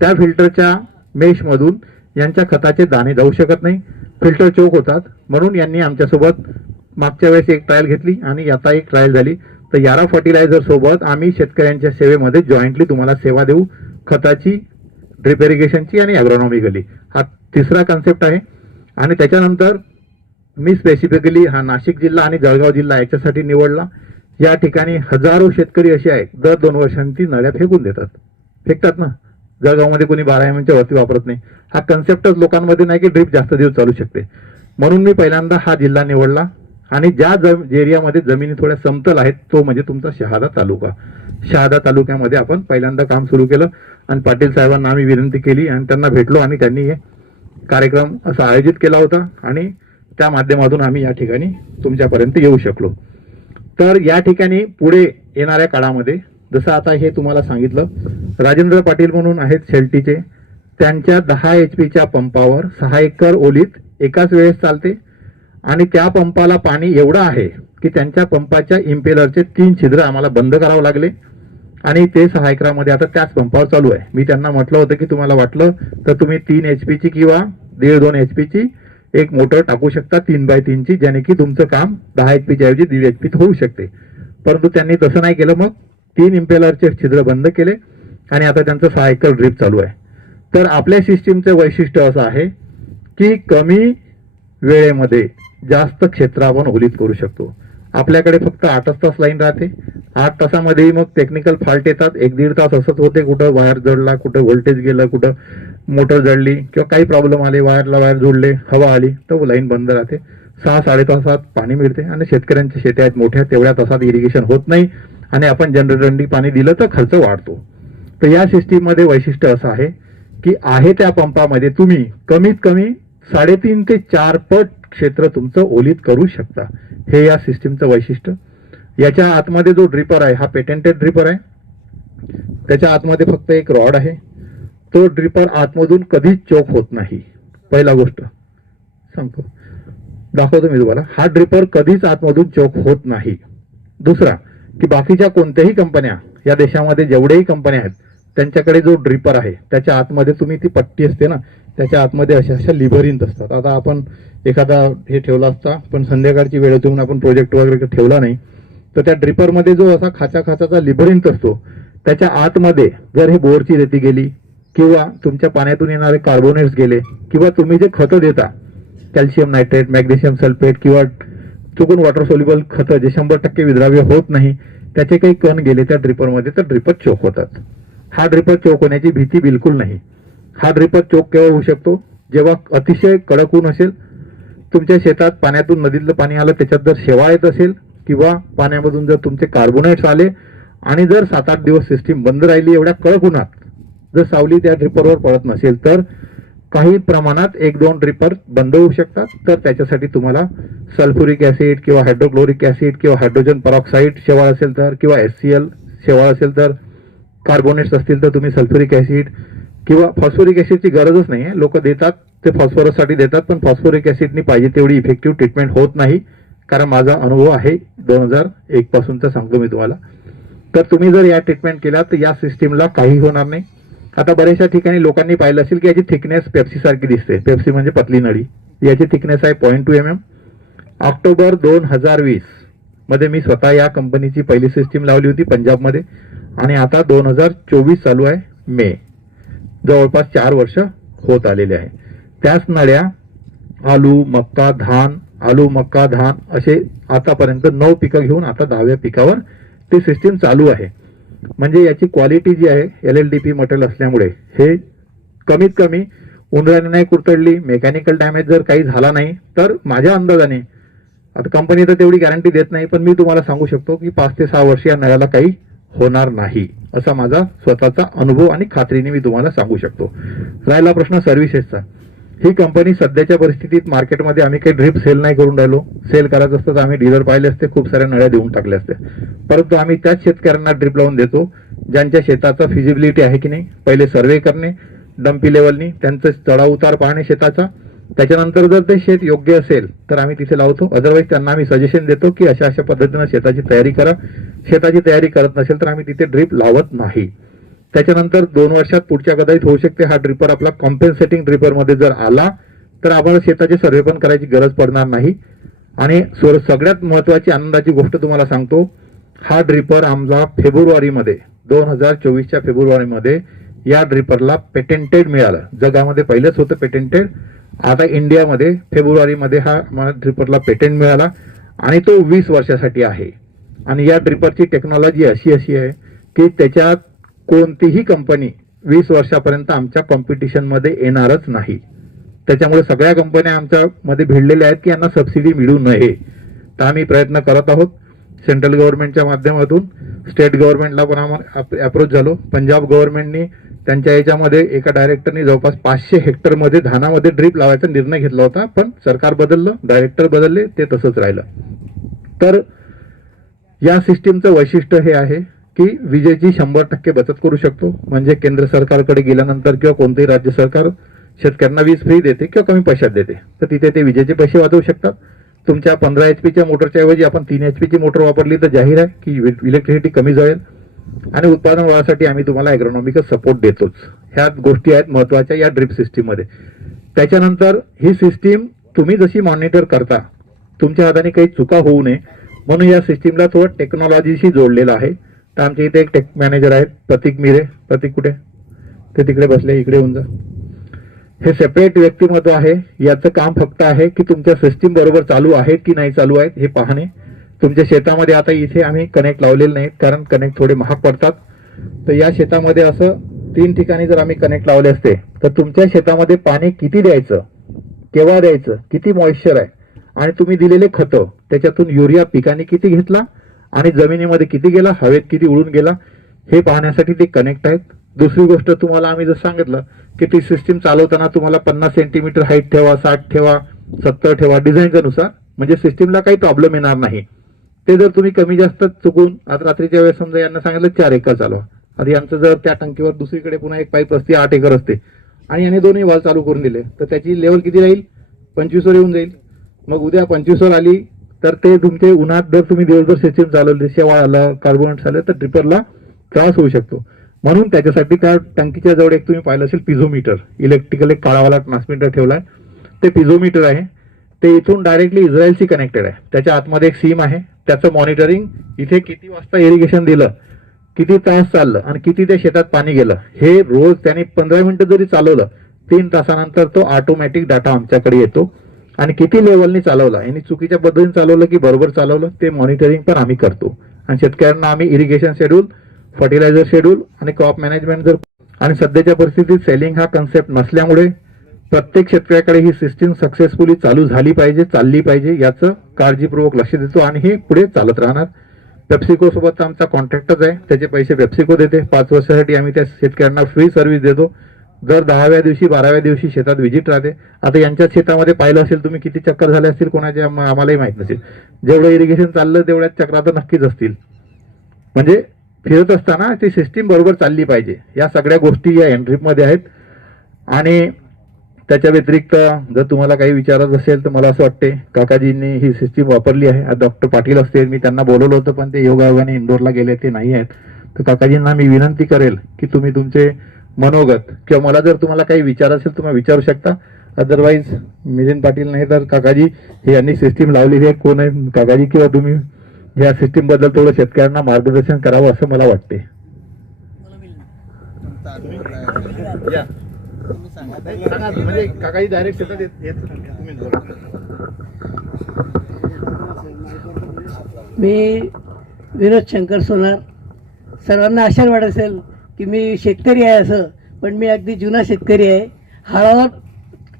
त्या फिल्टरच्या मेशमधून यांच्या खताचे दाणे जाऊ शकत नाही, फिल्टर चोक होतात. म्हणून यांनी आमच्यासोबत मागच्या वेळेस एक ट्रायल घेतली आणि आता एक ट्रायल झाली. तर यारा फर्टिलायझर सोबत आम्ही शेतकऱ्यांच्या सेवेमध्ये जॉईंटली तुम्हाला सेवा देऊ, खताची, ड्रिप इरिगेशनची आणि ॲग्रोनॉमिकली. हा तिसरा कन्सेप्ट आहे. आणि त्याच्यानंतर मी स्पेसिफिकली हा नाशिक जिल्हा आणि जळगाव जिल्हा याच्यासाठी निवडला. या ठिकाणी हजारो शेतकरी असे आहेत दर 2 वर्षांनी नळ्या फेकतात ना. जळगावमध्ये कोणी 12 एमच्या वरती वापरत नाही. हा कन्सेप्टच लोकांमध्ये नाही की ड्रिप जास्त दिवस चालू शकते. म्हणून मी पहिल्यांदा हा जिल्हा निवडला. आणि ज्या एरियामध्ये जमिनी थोड्या समतल आहेत तो म्हणजे तुमचा शहादा तालुका. शहादा तालुक्यामध्ये आपण पहिल्यांदा काम सुरू केलं आणि पाटील साहेबांना आम्ही विनंती केली आणि त्यांना भेटलो आणि त्यांनी हे कार्यक्रम असा आयोजित केला होता आणि त्या माध्यमातून आम्ही या ठिकाणी तुमच्यापर्यंत येऊ शकलो. तर या ठिकाणी पुढे येणाऱ्या काळामध्ये जसं आता हे तुम्हाला सांगितलं, राजेंद्र पाटील म्हणून आहेत शेल्टीचे, त्यांच्या 10 HP पंपावर 6 एकर ओलीत एकाच वेळेस चालते आणि त्या पंपाला पाणी एवढं आहे की त्यांच्या पंपाच्या इम्पेलरचे 3 छिद्र आम्हाला बंद करावं लागले आणि ते 6 एकरामध्ये आता त्याच पंपावर चालू आहे. मी त्यांना म्हटलं होतं की तुम्हाला वाटलं तर तुम्ही 3 HP किंवा 1.5-2 HP एक मोटर टाकू शकता 3x3 ज्याने की तुमचं काम 10 HP ऐवजी 1.5 HP होऊ शकते. परंतु त्यांनी तसं नाही केलं. मग 3 इम्पेलरचे छिद्र बंद केले आणि आता त्यांचं 6 एकर ड्रिप चालू आहे. तर आपल्या सिस्टीमचं वैशिष्ट्य असं आहे की कमी वेळेमध्ये जास्त क्षेत्र आपण ओलीत करू शकतो. आपल्याकडे फक्त 8च तास लाईन राहते. 8 तासामध्येही मग टेक्निकल फॉल्ट येतात. 1-1.5 तास असंच होते, कुठं वायर जडला, कुठं व्होल्टेज गेलं, कुठं मोटर जळली किंवा काही प्रॉब्लेम आले, वायरला वायर जोडले, हवा आली तर लाईन बंद राहते. 6-6.5 तासात पाणी मिळते आणि शेतकऱ्यांचे शेते आहेत मोठ्या, तेवढ्या तासात इरिगेशन होत नाही आणि आपण जनरेटरनी पाणी दिलं तर खर्च वाढतो. तर या सिस्टीममध्ये वैशिष्ट्य असं आहे की आहे त्या पंपामध्ये तुम्ही कमीत कमी 3.5 ते 4 पट क्षेत्र तुमचं ओलीत करू शकता. हे या सिस्टीमचं वैशिष्ट्य. याच्या आतमध्ये जो ड्रिपर आहे हा पेटेंटेड ड्रिपर आहे. त्याच्या आतमध्ये फक्त एक रॉड आहे. तो ड्रिपर आतमधून कधीच चोक होत नाही. पहिला गोष्ट सांगतो, दाखवतो मी तुम्हाला. हा ड्रिपर कधीच आतमधून चोक होत नाही. दुसरा की बाकीच्या कोणत्याही कंपन्या या देशामध्ये जेवढेही कंपन्या आहेत त्यांच्याकडे जो ड्रिपर आहे त्याच्या आतमध्ये तुम्ही ती पट्टी असते ना, त्याच्या आतमध्ये अशा लिव्हरिंग असतात. आता आपण एखादा हे ठेवला असता पण संध्याकाळची वेळ होती म्हणून आपण प्रोजेक्ट वगैरे ठेवला नाही. तर त्या ड्रिपरमध्ये जो असा खाचा लिव्हरिंग असतो त्याच्या आतमध्ये जर हे बोरची रेती गेली किंवा तुमच्या पाण्यातून येणारे कार्बोनेट्स गेले किंवा तुम्ही जे खतं देता कॅल्शियम नायट्रेट, मॅग्नेशियम सल्फेट किंवा चुकून वॉटर सोल्युबल खतं जे 100% विद्राव्य होत नाही त्याचे काही कण गेले त्या ड्रिपरमध्ये तर ड्रिपर चोक होतात. हा ड्रिपर चोक होण्याची भीती बिलकुल नाही. हा ड्रिपर चोक केव्हा होऊ शकतो जेव्हा अतिशय कडक ऊन असेल, तुमच्या शेतात पाण्यातून नदीतलं पाणी आलं त्याच्यात जर शेवाळ येत असेल किंवा पाण्यामधून जर तुमचे कार्बोनेट्स आले आणि जर 7-8 दिवस सिस्टीम बंद राहिली एवढ्या कडक उन्हात, जर सावली त्या ड्रिपरवर पडत नसेल तर काही प्रमाणात 1-2 ड्रिपर बंद होऊ शकतात. तर त्याच्यासाठी तुम्हाला सल्फ्युरिक ऍसिड किंवा हायड्रोक्लोरिक ऍसिड किंवा हायड्रोजन परऑक्साईड शेवाळ असेल तर किंवा HCl शेवाळ असेल तर, कार्बोनेट्स असतील तर तुम्ही सल्फ्युरिक ऍसिड किंवा फॉस्फोरिक ऍसिडची गरजच नाही आहे. लोक देतात ते फॉस्फरससाठी देतात पण फॉस्फोरिक ऍसिडनी पाहिजे तेवढी इफेक्टिव्ह ट्रीटमेंट होत नाही. कारण माझा अनुभव आहे 2001 पासूनचा सांगतो मी तुम्हाला. तर तुम्ही जर या ट्रीटमेंट केल्या तर या सिस्टीमला काही होणार नाही. आता बऱ्याचशा ठिकाणी लोकांनी पाहिलं असेल की याची थिकनेस पेप्सी सारखी दिसते. पेप्सी म्हणजे पतली नळी. याची थिकनेस आहे 0.2 mm. ऑक्टोबर 2020 मध्ये मी स्वतः या कंपनीची पहिली सिस्टीम लावली होती पंजाबमध्ये आणि आता 2024 चालू आहे मे. जवळपास 4 वर्ष होत आलेले आहे. त्याच नळ्या आलू, मक्का, धान, आलू, मक्का, धान असे आतापर्यंत 9 पिकं घेऊन आता 10व्या पिकावर ती सिस्टीम चालू आहे. म्हणजे याची क्वालिटी जी आहे LLDP मटेरियल असल्यामुळे हे कमीत कमी उंदराने नाही कुरतडली, मेकॅनिकल डॅमेज जर काही झाला नाही तर माझ्या अंदाजाने, आता कंपनी तर तेवढी गॅरंटी देत नाही पण मी तुम्हाला सांगू शकतो की 5 ते 6 वर्ष या नळ्याला काही होणार नाही असा माझा स्वतःचा अनुभव आणि खात्रीने मी तुम्हाला सांगू शकतो. राहिला प्रश्न सर्व्हिसेसचा. ही कंपनी सध्याच्या परिस्थितीत मार्केटमध्ये आम्ही काही ड्रिप सेल नाही करून राहिलो. सेल करायचं असतं तर आम्ही डीलर पाहिले असते, खूप साऱ्या नळ्या देऊन टाकल्या असत्या. परंतु आम्ही त्याच शेतकऱ्यांना ड्रिप लावून देतो ज्यांच्या शेताचा फिजिबिलिटी आहे की नाही, पहिले सर्वे करणे डंपी लेवलनी, त्यांचं चढाव उतार पाहणे शेताचा, त्याच्यानंतर जर ते शेत योग्य असेल तर आम्ही तिथे लावतो. अदरवाईज त्यांना आम्ही सजेशन देतो की अशा अशा पद्धतीनं शेताची तयारी करा. शेताची तयारी करत नसेल तर आम्ही तिथे ड्रिप लावत नाही. त्याच्यानंतर 2 वर्षात पुढच्या कदाचित होऊ शकते हा ड्रिपर आपला कॉम्पेन्सेटिंग ड्रिपरमध्ये जर आला तर आम्हाला शेताचे सर्वे पण करायची गरज पडणार नाही. आणि सगळ्यात महत्त्वाची आनंदाची गोष्ट तुम्हाला सांगतो, हा ड्रिपर आमचा फेब्रुवारीमध्ये 2024च्या फेब्रुवारीमध्ये या ड्रिपरला पेटेंटेड मिळालं. जगामध्ये पहिलेच होतं पेटेंटेड, आता इंडियामध्ये फेब्रुवारीमध्ये हा ड्रिपरला पेटेंट मिळाला आणि तो 20 वर्षासाठी आहे. आणि या ड्रिपरची टेक्नॉलॉजी अशी आहे की त्याच्यात कोणतीही कंपनी 20 वर्षापर्यंत आमच्या कॉम्पिटिशनमध्ये येणारच नाही. त्याच्यामुळे सगळ्या कंपन्या आमच्यामध्ये भिडलेल्या आहेत की यांना सबसिडी मिळू नये. तर आम्ही प्रयत्न करत आहोत सेंट्रल गव्हर्नमेंटच्या माध्यमातून. स्टेट गव्हर्नमेंटला पण आम्हाला अप्रोच झालो. पंजाब गव्हर्नमेंटनी त्यांच्या याच्यामध्ये एका डायरेक्टरनी जवळपास 500 हेक्टरमध्ये धानामध्ये ड्रीप लावायचा निर्णय घेतला होता, पण सरकार बदललं, डायरेक्टर बदलले, ते तसंच राहिलं. तर या सिस्टीमचं वैशिष्ट्य हे आहे की विजेची 100% बचत करू शकतो. म्हणजे केंद्र सरकारकडे गेल्यानंतर किंवा कोणतेही राज्य सरकार शेतकऱ्यांना वीज फ्री देते किंवा कमी पैशात देते, तर तिथे ते विजेचे पैसे वाचवू शकतात. तुमच्या 15 HP मोटरच्या ऐवजी आपण 3 HP मोटर वापरली तर जाहीर आहे की इलेक्ट्रिसिटी कमी जाईल आणि उत्पादन वाढासाठी आम्ही तुम्हाला ॲग्रोनॉमिकल सपोर्ट देतोच. ह्या गोष्टी आहेत महत्त्वाच्या या ड्रिप सिस्टीममध्ये. त्याच्यानंतर ही सिस्टीम तुम्ही जशी मॉनिटर करता, तुमच्या हाताने काही चुका होऊ नये म्हणून या सिस्टीमला थोडं टेक्नॉलॉजीशी जोडलेलं आहे. तर आमच्या इथे एक टेक मॅनेजर आहेत प्रतीक मिरे. प्रतीक कुठे? ते तिकडे बसले, इकडे येऊन जा. हे सेपरेट व्यक्तिमत्व आहे. याचं काम फक्त आहे की तुमच्या सिस्टीम बरोबर चालू आहेत की नाही चालू आहेत हे पाहणे. तुमच्या शेतामध्ये आता इथे आम्ही कनेक्ट लावलेले नाहीत कारण कनेक्ट थोडे महाग पडतात. तर या शेतामध्ये असं 3 ठिकाणी जर आम्ही कनेक्ट लावले असते तर तुमच्या शेतामध्ये पाणी किती द्यायचं, केव्हा द्यायचं, किती मॉइश्चर आहे आणि तुम्ही दिलेले खतं त्याच्यातून युरिया पिकाने किती घेतला आणि जमिनीमध्ये किती गेला, हवेत किती उडून गेला, हे पाहण्यासाठी ते कनेक्ट आहेत. दुसरी गोष्ट तुम्हाला आम्ही जर सांगितलं की ती सिस्टीम चालवताना तुम्हाला 50 सेंटीमीटर हाईट ठेवा, 60 ठेवा, 70 ठेवा डिझाईनच्या नुसार, म्हणजे सिस्टीमला काही प्रॉब्लेम येणार नाही. ते जर तुम्ही कमी जास्त चुकून आता रात्रीच्या वेळेस समजा यांना सांगितलं 4 एकर चालवा, आता यांचं जर त्या टंकीवर दुसरीकडे पुन्हा एक पाईप असते 8 एकर असते आणि याने दोन्ही वाल चालू करून दिले तर त्याची लेवल किती राहील? 25 वर येऊन जाईल. मग उद्या 25 वर आली तर ते तुमचे उन्हात जर तुम्ही दिवसभर सिस्टीम चालवली, शेवाळ आलं, कार्बोनेट आलं तर ड्रिपरला त्रास होऊ शकतो. म्हणून त्याच्यासाठी त्या टंकीच्या जवळ एक तुम्ही पाहिलं असेल पिझोमीटर, इलेक्ट्रिकल एक काळावाला ट्रान्समीटर ठेवलाय. ते पिझोमीटर आहे, ते इथून डायरेक्टली इस्रायलशी कनेक्टेड आहे. त्याच्या आतमध्ये एक सिम आहे, त्याचं मॉनिटरिंग इथे किती वाजता इरिगेशन दिलं, किती तास चाललं आणि किती त्या शेतात पाणी गेलं हे रोज त्यांनी 15 मिनिटं जरी चालवलं 3 तासानंतर तो ऑटोमॅटिक डाटा आमच्याकडे येतो. आणि किती लेवलनी चालवला, यांनी चुकीच्या पद्धतीने चालवलं की बरोबर चालवलं ते मॉनिटरिंग पण आम्ही करतो. आणि शेतकऱ्यांना आम्ही इरिगेशन शेड्यूल, फर्टिलायझर शेड्यूल आणि क्रॉप मॅनेजमेंट जर, आणि सध्याच्या परिस्थितीत सेलिंग हा कन्सेप्ट नसल्यामुळे प्रत्येक शेतकऱ्याकडे ही सिस्टीम सक्सेसफुली चालू झाली पाहिजे, चालली पाहिजे याचं काळजीपूर्वक लक्ष देतो आणि हे पुढे चालत राहणार. पेप्सिको सोबत आमचा कॉन्ट्रॅक्टच आहे, त्याचे पैसे पेप्सिको देते. 5 वर्षासाठी आम्ही त्या शेतकऱ्यांना फ्री सर्व्हिस देतो. दर 10व्या दिवशी 12व्या दिवशी शेतात व्हिजिट राहते. आता यांच्या शेतामध्ये पाहिलं असेल तुम्ही किती चक्कर झाले असतील कोणाचे आम्हालाही माहित नसेल. जेवढं इरिगेशन चाललं तेवढ्याच चक्रा तर नक्कीच असतील. म्हणजे फिरत असताना ती सिस्टीम बरोबर चालली पाहिजे. या सगळ्या गोष्टी या एनड्रिपमध्ये आहेत. आणि त्याच्या व्यतिरिक्त जर तुम्हाला काही विचारायचं असेल तर मला असं वाटते काकाजींनी ही सिस्टीम वापरली आहे. डॉक्टर पाटील असते, मी त्यांना बोलवलं होतं पण ते योगायोगाने इंदोरला गेले, ते नाही आहेत. तर काकाजींना मी विनंती करेल की तुम्ही तुमचे मनोगत किंवा मला जर तुम्हाला काही विचार असेल तुम्हाला विचारू शकता. अदरवाईज मिलिंद पाटील नाही तर काकाजी हे यांनी सिस्टीम लावलेली आहे. कोण आहे काकाजी किंवा तुम्ही या सिस्टीम बद्दल थोडं शेतकऱ्यांना मार्गदर्शन करावं असं मला वाटते. म्हणजे काकाजी डायरेक्ट शेतात तुम्ही बोला. मी विनोद शंकर सोनार. सर्वांना आशीर्वाद असेल की मी शेतकरी आहे असं, पण मी अगदी जुना शेतकरी आहे. हळावर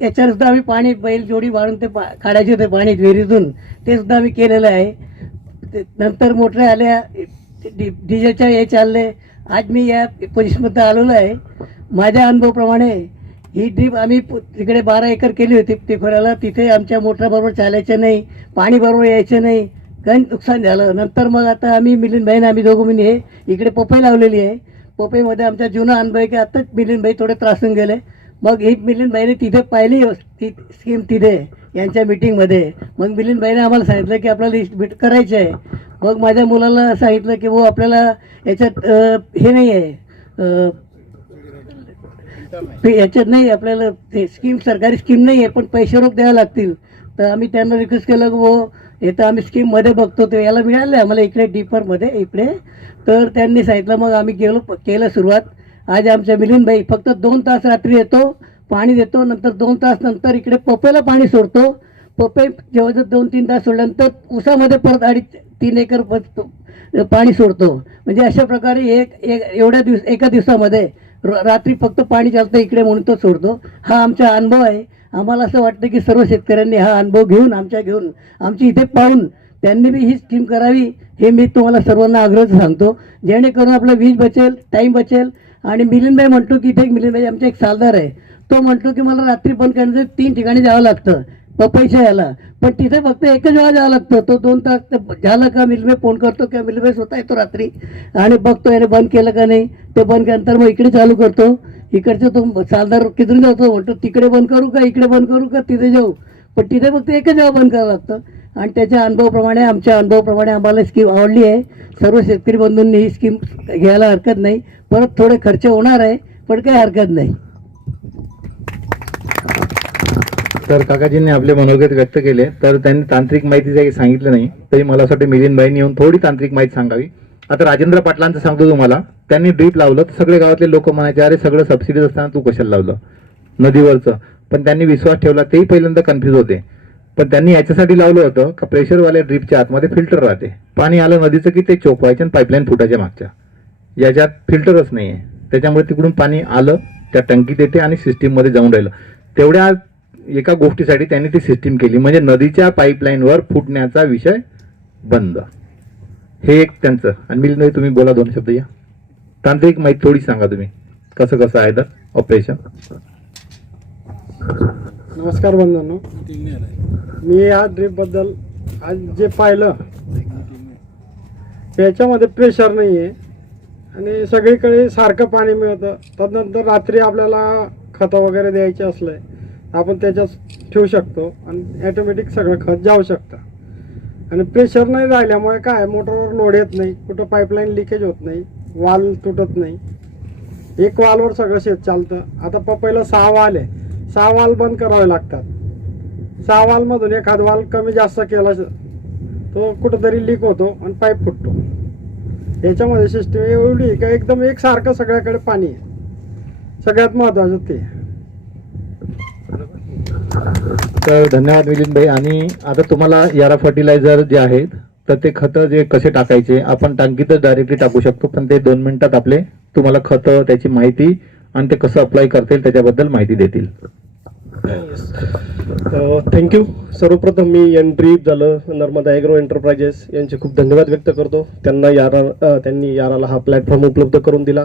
याच्यावर सुद्धा आम्ही पाणी बैल जोडी वाढून ते काढायचे होते पाणी विहिरीतून, ते सुद्धा आम्ही केलेलं आहे. नंतर मोटर आल्या, डिझेलच्या हे चालले. आज मी या पोझिशनमध्ये आलेलो आहे. माझ्या अनुभवाप्रमाणे ही ड्रीप आम्ही तिकडे 12 एकर केली होती टिकोऱ्याला. तिथे आमच्या मोटराबरोबर चालायचं नाही, पाणी बरोबर यायचं नाही, काही नुकसान झालं. नंतर मग आता आम्ही मिलिंदबाईने आम्ही दोघं मिळून हे इकडे पपई लावलेली आहे. पपईमध्ये आमचा जुना अनुभव आहे की आत्ताच मिलिंदबाई थोडे त्रासून गेले. मग ही मिलिंदबाईने तिथे पाहिली ती स्कीम तिथे यांच्या मीटिंगमध्ये. मग मिलिंदबाईने आम्हाला सांगितलं की आपल्याला लिस्ट करायची आहे. मग माझ्या मुलाला सांगितलं की वो आपल्याला याच्यात हे नाही आहे, याच्यात नाही आपल्याला ते स्कीम सरकारी स्कीम नाही आहे, पण पैसे रोख द्यावे लागतील. तर आम्ही त्यांना रिक्वेस्ट केलं की वो येतं आम्ही स्कीममध्ये बघतो. ते याला मिळालं आम्हाला इकडे डीपरमध्ये इकडे. तर त्यांनी सांगितलं, मग आम्ही केलं सुरुवात. आज आमच्या मिलिंदबाई फक्त 2 तास रात्री येतो, पाणी देतो, नंतर 2 तास नंतर इकडे पपईला पाणी सोडतो. पपई जेव्हा 2-3 तास सोडल्यानंतर ऊसामध्ये परत 2.5-3 एकर पाणी सोडतो. म्हणजे अशा प्रकारे एका दिवसामध्ये रात्री फक्त पाणी चालतं इकडे म्हणून तो सोडतो. हा आमचा अनुभव आहे. आम्हाला असं वाटतं की सर्व शेतकऱ्यांनी हा अनुभव घेऊन आमची इथे पाहून त्यांनी बी ही स्कीम करावी, हे मी तुम्हाला सर्वांना आग्रह सांगतो. जेणेकरून आपला वीज बचेल, टाईम बचेल. आणि मिलिंदबाई म्हणतो की इथे मिलिंदबाई आमचा एक सालदार आहे, तो म्हणतो की मला रात्री बंद करण्याचं 3 ठिकाणी जावं लागतं पपईच्या याला, पण तिथे फक्त एकच वेळा जावं लागतं. तो 2 तास झालं का मिलिंदबाई फोन करतो किंवा मिलिंदबाई स्वतः येतो रात्री आणि बघतो याने बंद केलं का नाही. ते बंद केल्यानंतर मग इकडे चालू करतो. इकडचा तो सालदार किती जातो म्हणतो तिकडे बंद करू का इकडे बंद करू का तिथे जाऊ, पण तिथे फक्त एकच वेळा बंद करावं लागतं. आणि त्याच्या अनुभवाप्रमाणे आमच्या अनुभवाप्रमाणे आम्हाला स्कीम आवडली आहे. सर्व शेतकरी बंधूंनी ही स्कीम घ्यायला हरकत नाही. परत थोडे खर्च होणार आहे पण काही हरकत नाही. तर काकाजींनी आपले मनोगत व्यक्त केले. तर त्यांनी तांत्रिक माहिती काही सांगितलं नाही, तरी मला असं वाटतं मिलिंदबाईंनी येऊन थोडी तांत्रिक माहिती सांगावी. आता राजेंद्र पाटलांचं सांगतो तुम्हाला. त्यांनी ड्रीप लावलं तर सगळे गावातले लोक म्हणायचे अरे सगळं सबसिडीज असताना तू कशाला लावलं नदीवरचं. पण त्यांनी विश्वास ठेवला. तेही पहिल्यांदा कन्फ्यूज होते, पण त्यांनी याच्यासाठी लावलं होतं का प्रेशरवाल्या ड्रीपच्या आतमध्ये फिल्टर राहते. पाणी आलं नदीचं की ते चोक व्हायचे आणि पाईपलाईन फुटायच्या मागच्या. याच्यात फिल्टरच नाही आहे, त्याच्यामुळे तिकडून पाणी आलं त्या टंकीत येते आणि सिस्टीममध्ये जाऊन राहिलं. तेवढ्या एका गोष्टीसाठी त्यांनी ती सिस्टीम केली, म्हणजे नदीच्या पाईपलाईनवर फुटण्याचा विषय बंद. हे एक त्यांचं. आणि मिलिंदबाई तुम्ही बोला 2 शब्द. या तांत्रिक माहिती थोडी सांगा तुम्ही, कसं आहे तर ऑपरेशन. नमस्कार बंधूंनो, मी या ड्रीपबद्दल आज जे पाहिलं याच्यामध्ये प्रेशर नाही आहे आणि सगळीकडे सारखं पाणी मिळतं. तदनंतर रात्री आपल्याला खतं वगैरे द्यायचे असले आपण त्याच्यात ठेवू शकतो आणि ॲटोमॅटिक सगळं खत जाऊ शकतं. आणि प्रेशर नाही राहिल्यामुळे काय मोटरवर लोड येत नाही, कुठं पाईपलाईन लिकेज होत नाही, वाल तुटत नाही. एक वालवर सगळं शेत चालतं. आता पपईला 6 वाल आहे, 6 वाल बंद करावे लागतात. 6 वालमधून एखाद वाल कमी जास्त केला तो कुठंतरी लीक होतो आणि पाईप फुटतो. याच्यामध्ये सिस्टीम एवढी का एकदम एकसारखं सगळ्याकडे पाणी आहे. सगळ्यात महत्त्वाचं ते. तर धन्यवाद मिलिंदबाई. आणि आता तुम्हाला यारा फर्टिलायझर जे आहेत तर ते खतं जे कसे टाकायचे आपण टाकीतच डायरेक्टली टाकू शकतो, पण ते 2 मिनिटात आपले तुम्हाला खतं त्याची माहिती आणि ते कसं अप्लाय करता येईल त्याच्याबद्दल माहिती देतील. थँक्यू. सर्वप्रथम मी ड्रीप झालं नर्मदा ॲग्रो एंटरप्राइजेस यांचे खूप धन्यवाद व्यक्त करतो. त्यांनी याराला हा प्लॅटफॉर्म उपलब्ध करून दिला.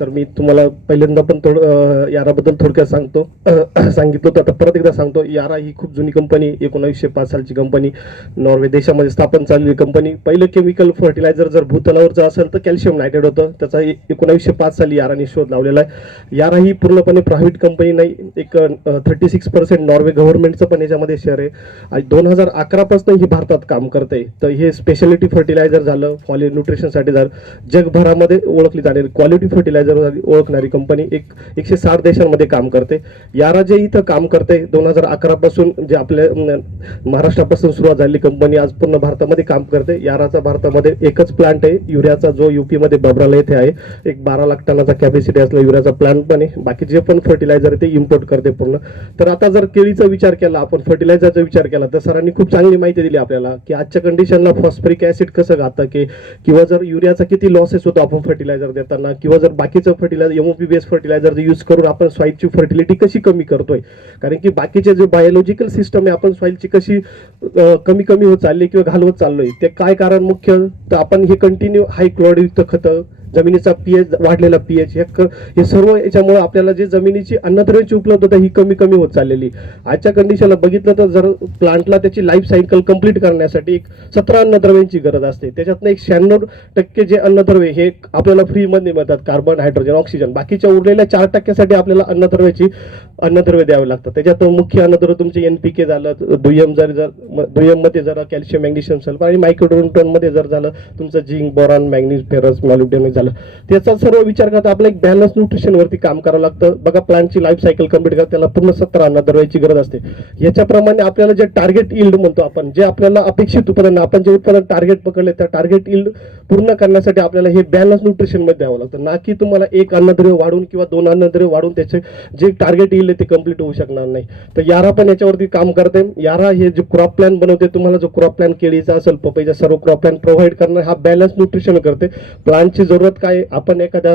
तर मी तुम्हाला पहिल्यांदा पण याराबद्दल थोडक्यात सांगितलं होतं, आता परत एकदा सांगतो. यारा ही खूप जुनी कंपनी, 1905 सालची कंपनी, नॉर्वे देशामध्ये स्थापन झालेली कंपनी. पहिलं केमिकल फर्टिलायझर जर भूतलावरचं असेल तर कॅल्शियम नायट्रेट होतं. त्याचा 1905 साली याराने शोध लावलेला आहे. यारा ही पूर्णपणे प्रायव्हेट कंपनी नाही, एक 36% नॉर्वे गव्हर्नमेंटचं पण याच्यामध्ये शेअर आहे. आणि 2011 पासून ही भारतात काम करते. तर हे स्पेशालिटी फर्टिलायझर झालं, फॉली न्यूट्रिशनसाठी झालं, जगभरामध्ये ओळखली जाणारी क्वालिटी फर्टिलायझर ओळखणारी कंपनी 160 देशांमध्ये काम करते. यारा जे इथं काम करते 2011 पासून, जे आपल्या महाराष्ट्रापासून सुरुवात झालेली कंपनी आज पूर्ण भारतामध्ये काम करते. याराचा भारतामध्ये एकच प्लांट आहे युरियाचा, जो UP मध्ये बबराला येथे आहे. एक 12 लाख टनाचा कॅपॅसिटी असलेला युरियाचा प्लांट पण आहे. बाकी जे पण फर्टिलायझर आहे ते इम्पोर्ट करते पूर्ण. तर आता जर केळीचा विचार केला आपण, फर्टिलायझरचा विचार केला, तर सरांनी खूप चांगली माहिती दिली आपल्याला की आजच्या कंडिशनला फॉस्फरिक ऍसिड कसं घातं, की किंवा जर युरियाचा किती लॉसेस होतो आपण फर्टिलायझर देताना, किंवा जर बाकीचं fertilizer MOP based fertilizer use करून आपण सॉईलची फर्टिलिटी कशी कमी करतोय. कारण की बाकीचे जे बायोलॉजिकल सिस्टम आहे आपण सॉईलची कशी कमी होत चालली किंवा घालवत चाललोय, ते काय कारण मुख्य तर आपण हे कंटिन्यू हाय क्लोराईडयुक्त खतं जमिनीचा पीएच वाढलेला पीएच हे सर्व याच्यामुळे आपल्याला जे जमिनीची अन्नद्रव्यांची उपलब्धता ही कमी कमी होत चाललेली. आजच्या कंडिशनला बघितलं तर जर प्लांटला त्याची लाईफ सायकल कंप्लीट करण्यासाठी एक 17 अन्नद्रव्यांची गरज असते. त्याच्यातनं एक 96% जे अन्नद्रव्य हे आपल्याला फ्रीमध्ये मिळतात, कार्बन, हायड्रोजन, ऑक्सिजन. बाकीच्या उरलेल्या 4% आपल्याला अन्नद्रव्य द्यावे लागतात. त्याच्यात मुख्य अन्नद्रव्य तुमचे NPK झालं, दुय्यम मध्ये जर कॅल्शियम, मॅग्नेशियम, सल्फर आणि मायक्रोन्यूट्रॉन मध्ये जर झालं तुमचं zinc, boron, manganese, ferrous, molybdenum झालं. त्याचा सर्व विचार करता आपल्याला एक बॅलन्स न्यूट्रिशन वरती काम करावं लागतं. बघा प्लांटची लाईफ सायकल कंप्लीट करता त्याला पूर्ण 17 अन्नद्रव्याची गरज असते. याच्याप्रमाणे आपल्याला जे टार्गेट यील्ड म्हणतो आपण, जे आपल्याला अपेक्षित उत्पादन, आपण जे उत्पादन टार्गेट पकडले त्या टार्गेट यील्ड पूर्ण करण्यासाठी आपल्याला हे बॅलन्स न्यूट्रिशन मध्ये द्यावं लागतं. ना की तुम्हाला एक अन्नद्रव्य वाढून किंवा 2 अन्नद्रव्य वाढून त्याचे जे टार्गेट यील्ड आहे ते कंप्लीट होऊ शकणार नाही. तर यारा पण याच्यावरती काम करते. यारा हे जे क्रॉप प्लॅन बनवते, तुम्हाला जो क्रॉप प्लॅन केळीचा असेल, पपईचा, सर्व क्रॉप प्लॅन प्रोव्हाइड करणं हा बॅलन्स न्यूट्रिशन करते. प्लांटची जरूरत काय, आपण एखाद्या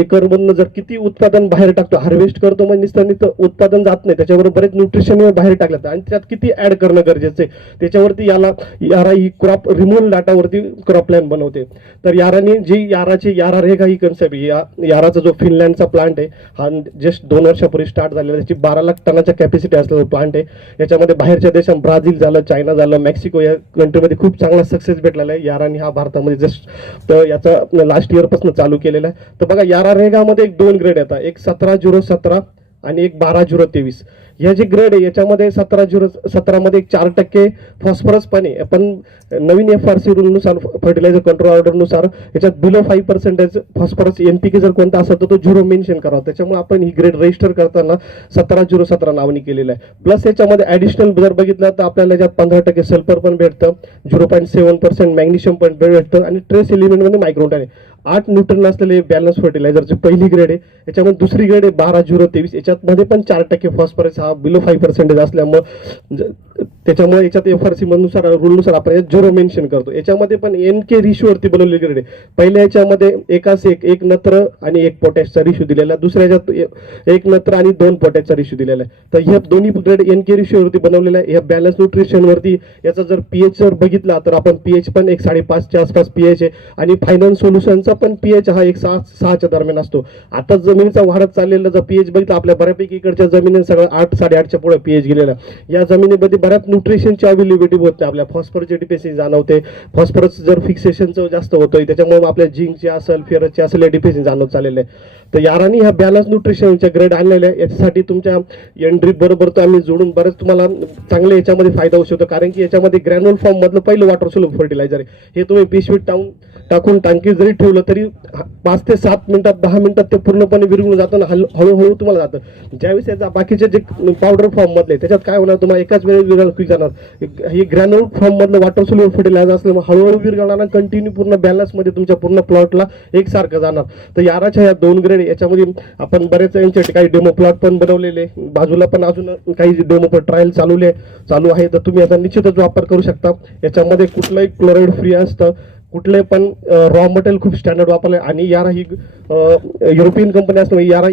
एकरमधनं जर किती उत्पादन बाहेर टाकतो, हार्वेस्ट करतो म्हणजे नुसतं उत्पादन जात नाही, त्याच्यावर बरेच न्यूट्रिशन बाहेर टाकतात आणि त्यात किती ऍड करणं गरजेचं आहे त्याच्यावरती यारा ही क्रॉप रिमूव्हल डाटावरती क्रॉप प्लॅन बनवते. तर याराने जी यारा रेखा ही कन्सेप्ट, याराचा जो फिनलँडचा प्लांट आहे हा जस्ट 2 वर्षापूर्वी स्टार्ट झालेला, त्याची 12 लाख टनाच्या कॅपॅसिटी असलेला प्लांट आहे. याच्यामध्ये बाहेरच्या देशात ब्राझील झालं, चायना झालं, मेक्सिको या कंट्रीमध्ये खूप चांगला सक्सेस भेटलेला आहे. याराने हा भारतामध्ये जस्ट तर याचा लास्ट इयर पासून चालू केलेला आहे. तर बघा यारा रेगामध्ये 2 ग्रेड येतात, एक 17-0-17 आणि एक 12-0-23. या जे ग्रेड आहे याच्यामध्ये 17-0-17 मध्ये 4% फॉस्फरस पण आहे. पण नवीन FRC रूलनुसार, फर्टिलायझर कंट्रोल ऑर्डरनुसार याच्यात बिलो 5% फॉस्फरस NPK जर कोणता असेल तर तो 0 मेन्शन करावा. त्याच्यामुळे आपण ही ग्रेड रजिस्टर करताना 17-0-17 नावाने केलेलं आहे. प्लस याच्यामध्ये ऍडिशनल जर बघितलं तर आपल्याला याच्यात 15% सल्फर पण भेटतं, 0.7% मॅग्नेशियम पण भेटतं आणि ट्रेस एलिमेंटमध्ये मायक्रोन्यूट्रॉन आहे. 8 न्यूट्रन असलेले बॅलन्स फर्टिलायझरची पहिली ग्रेड आहे. याच्यामध्ये दुसरी ग्रेड आहे 12-0-23. याच्यामध्ये पण 4% फॉस्फरस हा बिलो 5% असल्यामुळे त्याच्यामुळे याच्यात FRC नुसार रूलनुसार आपण 0 मेन्शन करतो. याच्यामध्ये पण NK रेशिओवरती बनवलेली ग्रेड आहे. पहिल्या याच्यामध्ये एक नत्र आणि 1 पोटॅशचा रेशिओ दिलेला आहे, दुसऱ्या याच्यात 1 नत्र आणि 2 पोटॅशचा रेशिओ दिलेला आहे. तर ह्या दोन्ही ग्रेड NK रेशिओवरती बनवलेला आहे. ह्या बॅलन्स न्यूट्रिशनवरती याचा जर pH जर बघितला तर आपण pH पण 5.5च्या आसपास pH आहे आणि फायनान्स सोल्युशनचा पण pH हा 6च्या दरम्यान असतो. आता जमिनीचा वाढत चाललेला जर pH बघितला आपल्या बऱ्यापैकी इकडच्या जमिनीत सगळं 8-8.5च्या पुढे pH गेलेला. या जमिनीमध्ये बऱ्याच न्यूट्रिशनची अवेलेबिलिटी होत नाही, आपल्या फॉस्फरसची डिफिशियन्सी जाणवते. फॉस्फरस जर फिक्सेशनचं जास्त होतोय त्याच्यामुळे आपल्या झिंकची असेल, फेरसची असेल या डिफिशियन्सी जाणवत चाललेलं आहे. तर यारानी ह्या बॅलन्स न्यूट्रिशनच्या ग्रेड आणलेल्या आहे. याच्यासाठी तुमच्या एनड्रीप बरोबर तर आम्ही जोडून बरेच तुम्हाला चांगले याच्यामध्ये फायदा होऊ शकतो. कारण की याच्यामध्ये ग्रॅन्युल फॉर्म मधलं पहिलं वॉटर सोल्युबल फर्टिलायझर आहे. हे तुम्ही पिशवीत टाकून टांकी जरी ठेवलं तरी 5 ते 7 मिनिटात 10 मिनिटात ते पूर्णपणे विरघळून जातं, हळूहळू तुम्हाला जातं. ज्यावेळेस याचा बाकीचे जे पावडर फॉर्म मधले त्याच्यात काय होणार, तुम्हाला एकाच वेळेस विरघळ क्विक जाणार. हे ग्रॅन्युल फॉर्म मधलं वॉटर सोल्युबल फर्टिलायझर असल्यामुळे हळूहळू विरघळणार, कंटिन्यू पूर्ण बॅलन्स मध्ये तुमच्या पूर्ण प्लॉटला एकसारखं जाणार. तर याराच्या ह्या 2 ग्रेड याच्यामध्ये आपण बरेच यांच्यासाठी काही डेमो प्लॉट पण बनवलेले, बाजूला पण अजून काही डेमो ट्रायल चालू आहे. तर तुम्ही याचा निश्चितच वापर करू शकता. याच्यामध्ये कुठलंही क्लोराईड फ्री असतं, कुठले पण रॉ मटेरियल खूप स्टँडर्ड वापरले आणि यारा ही युरोपियन कंपनी असल्यामुळे यारा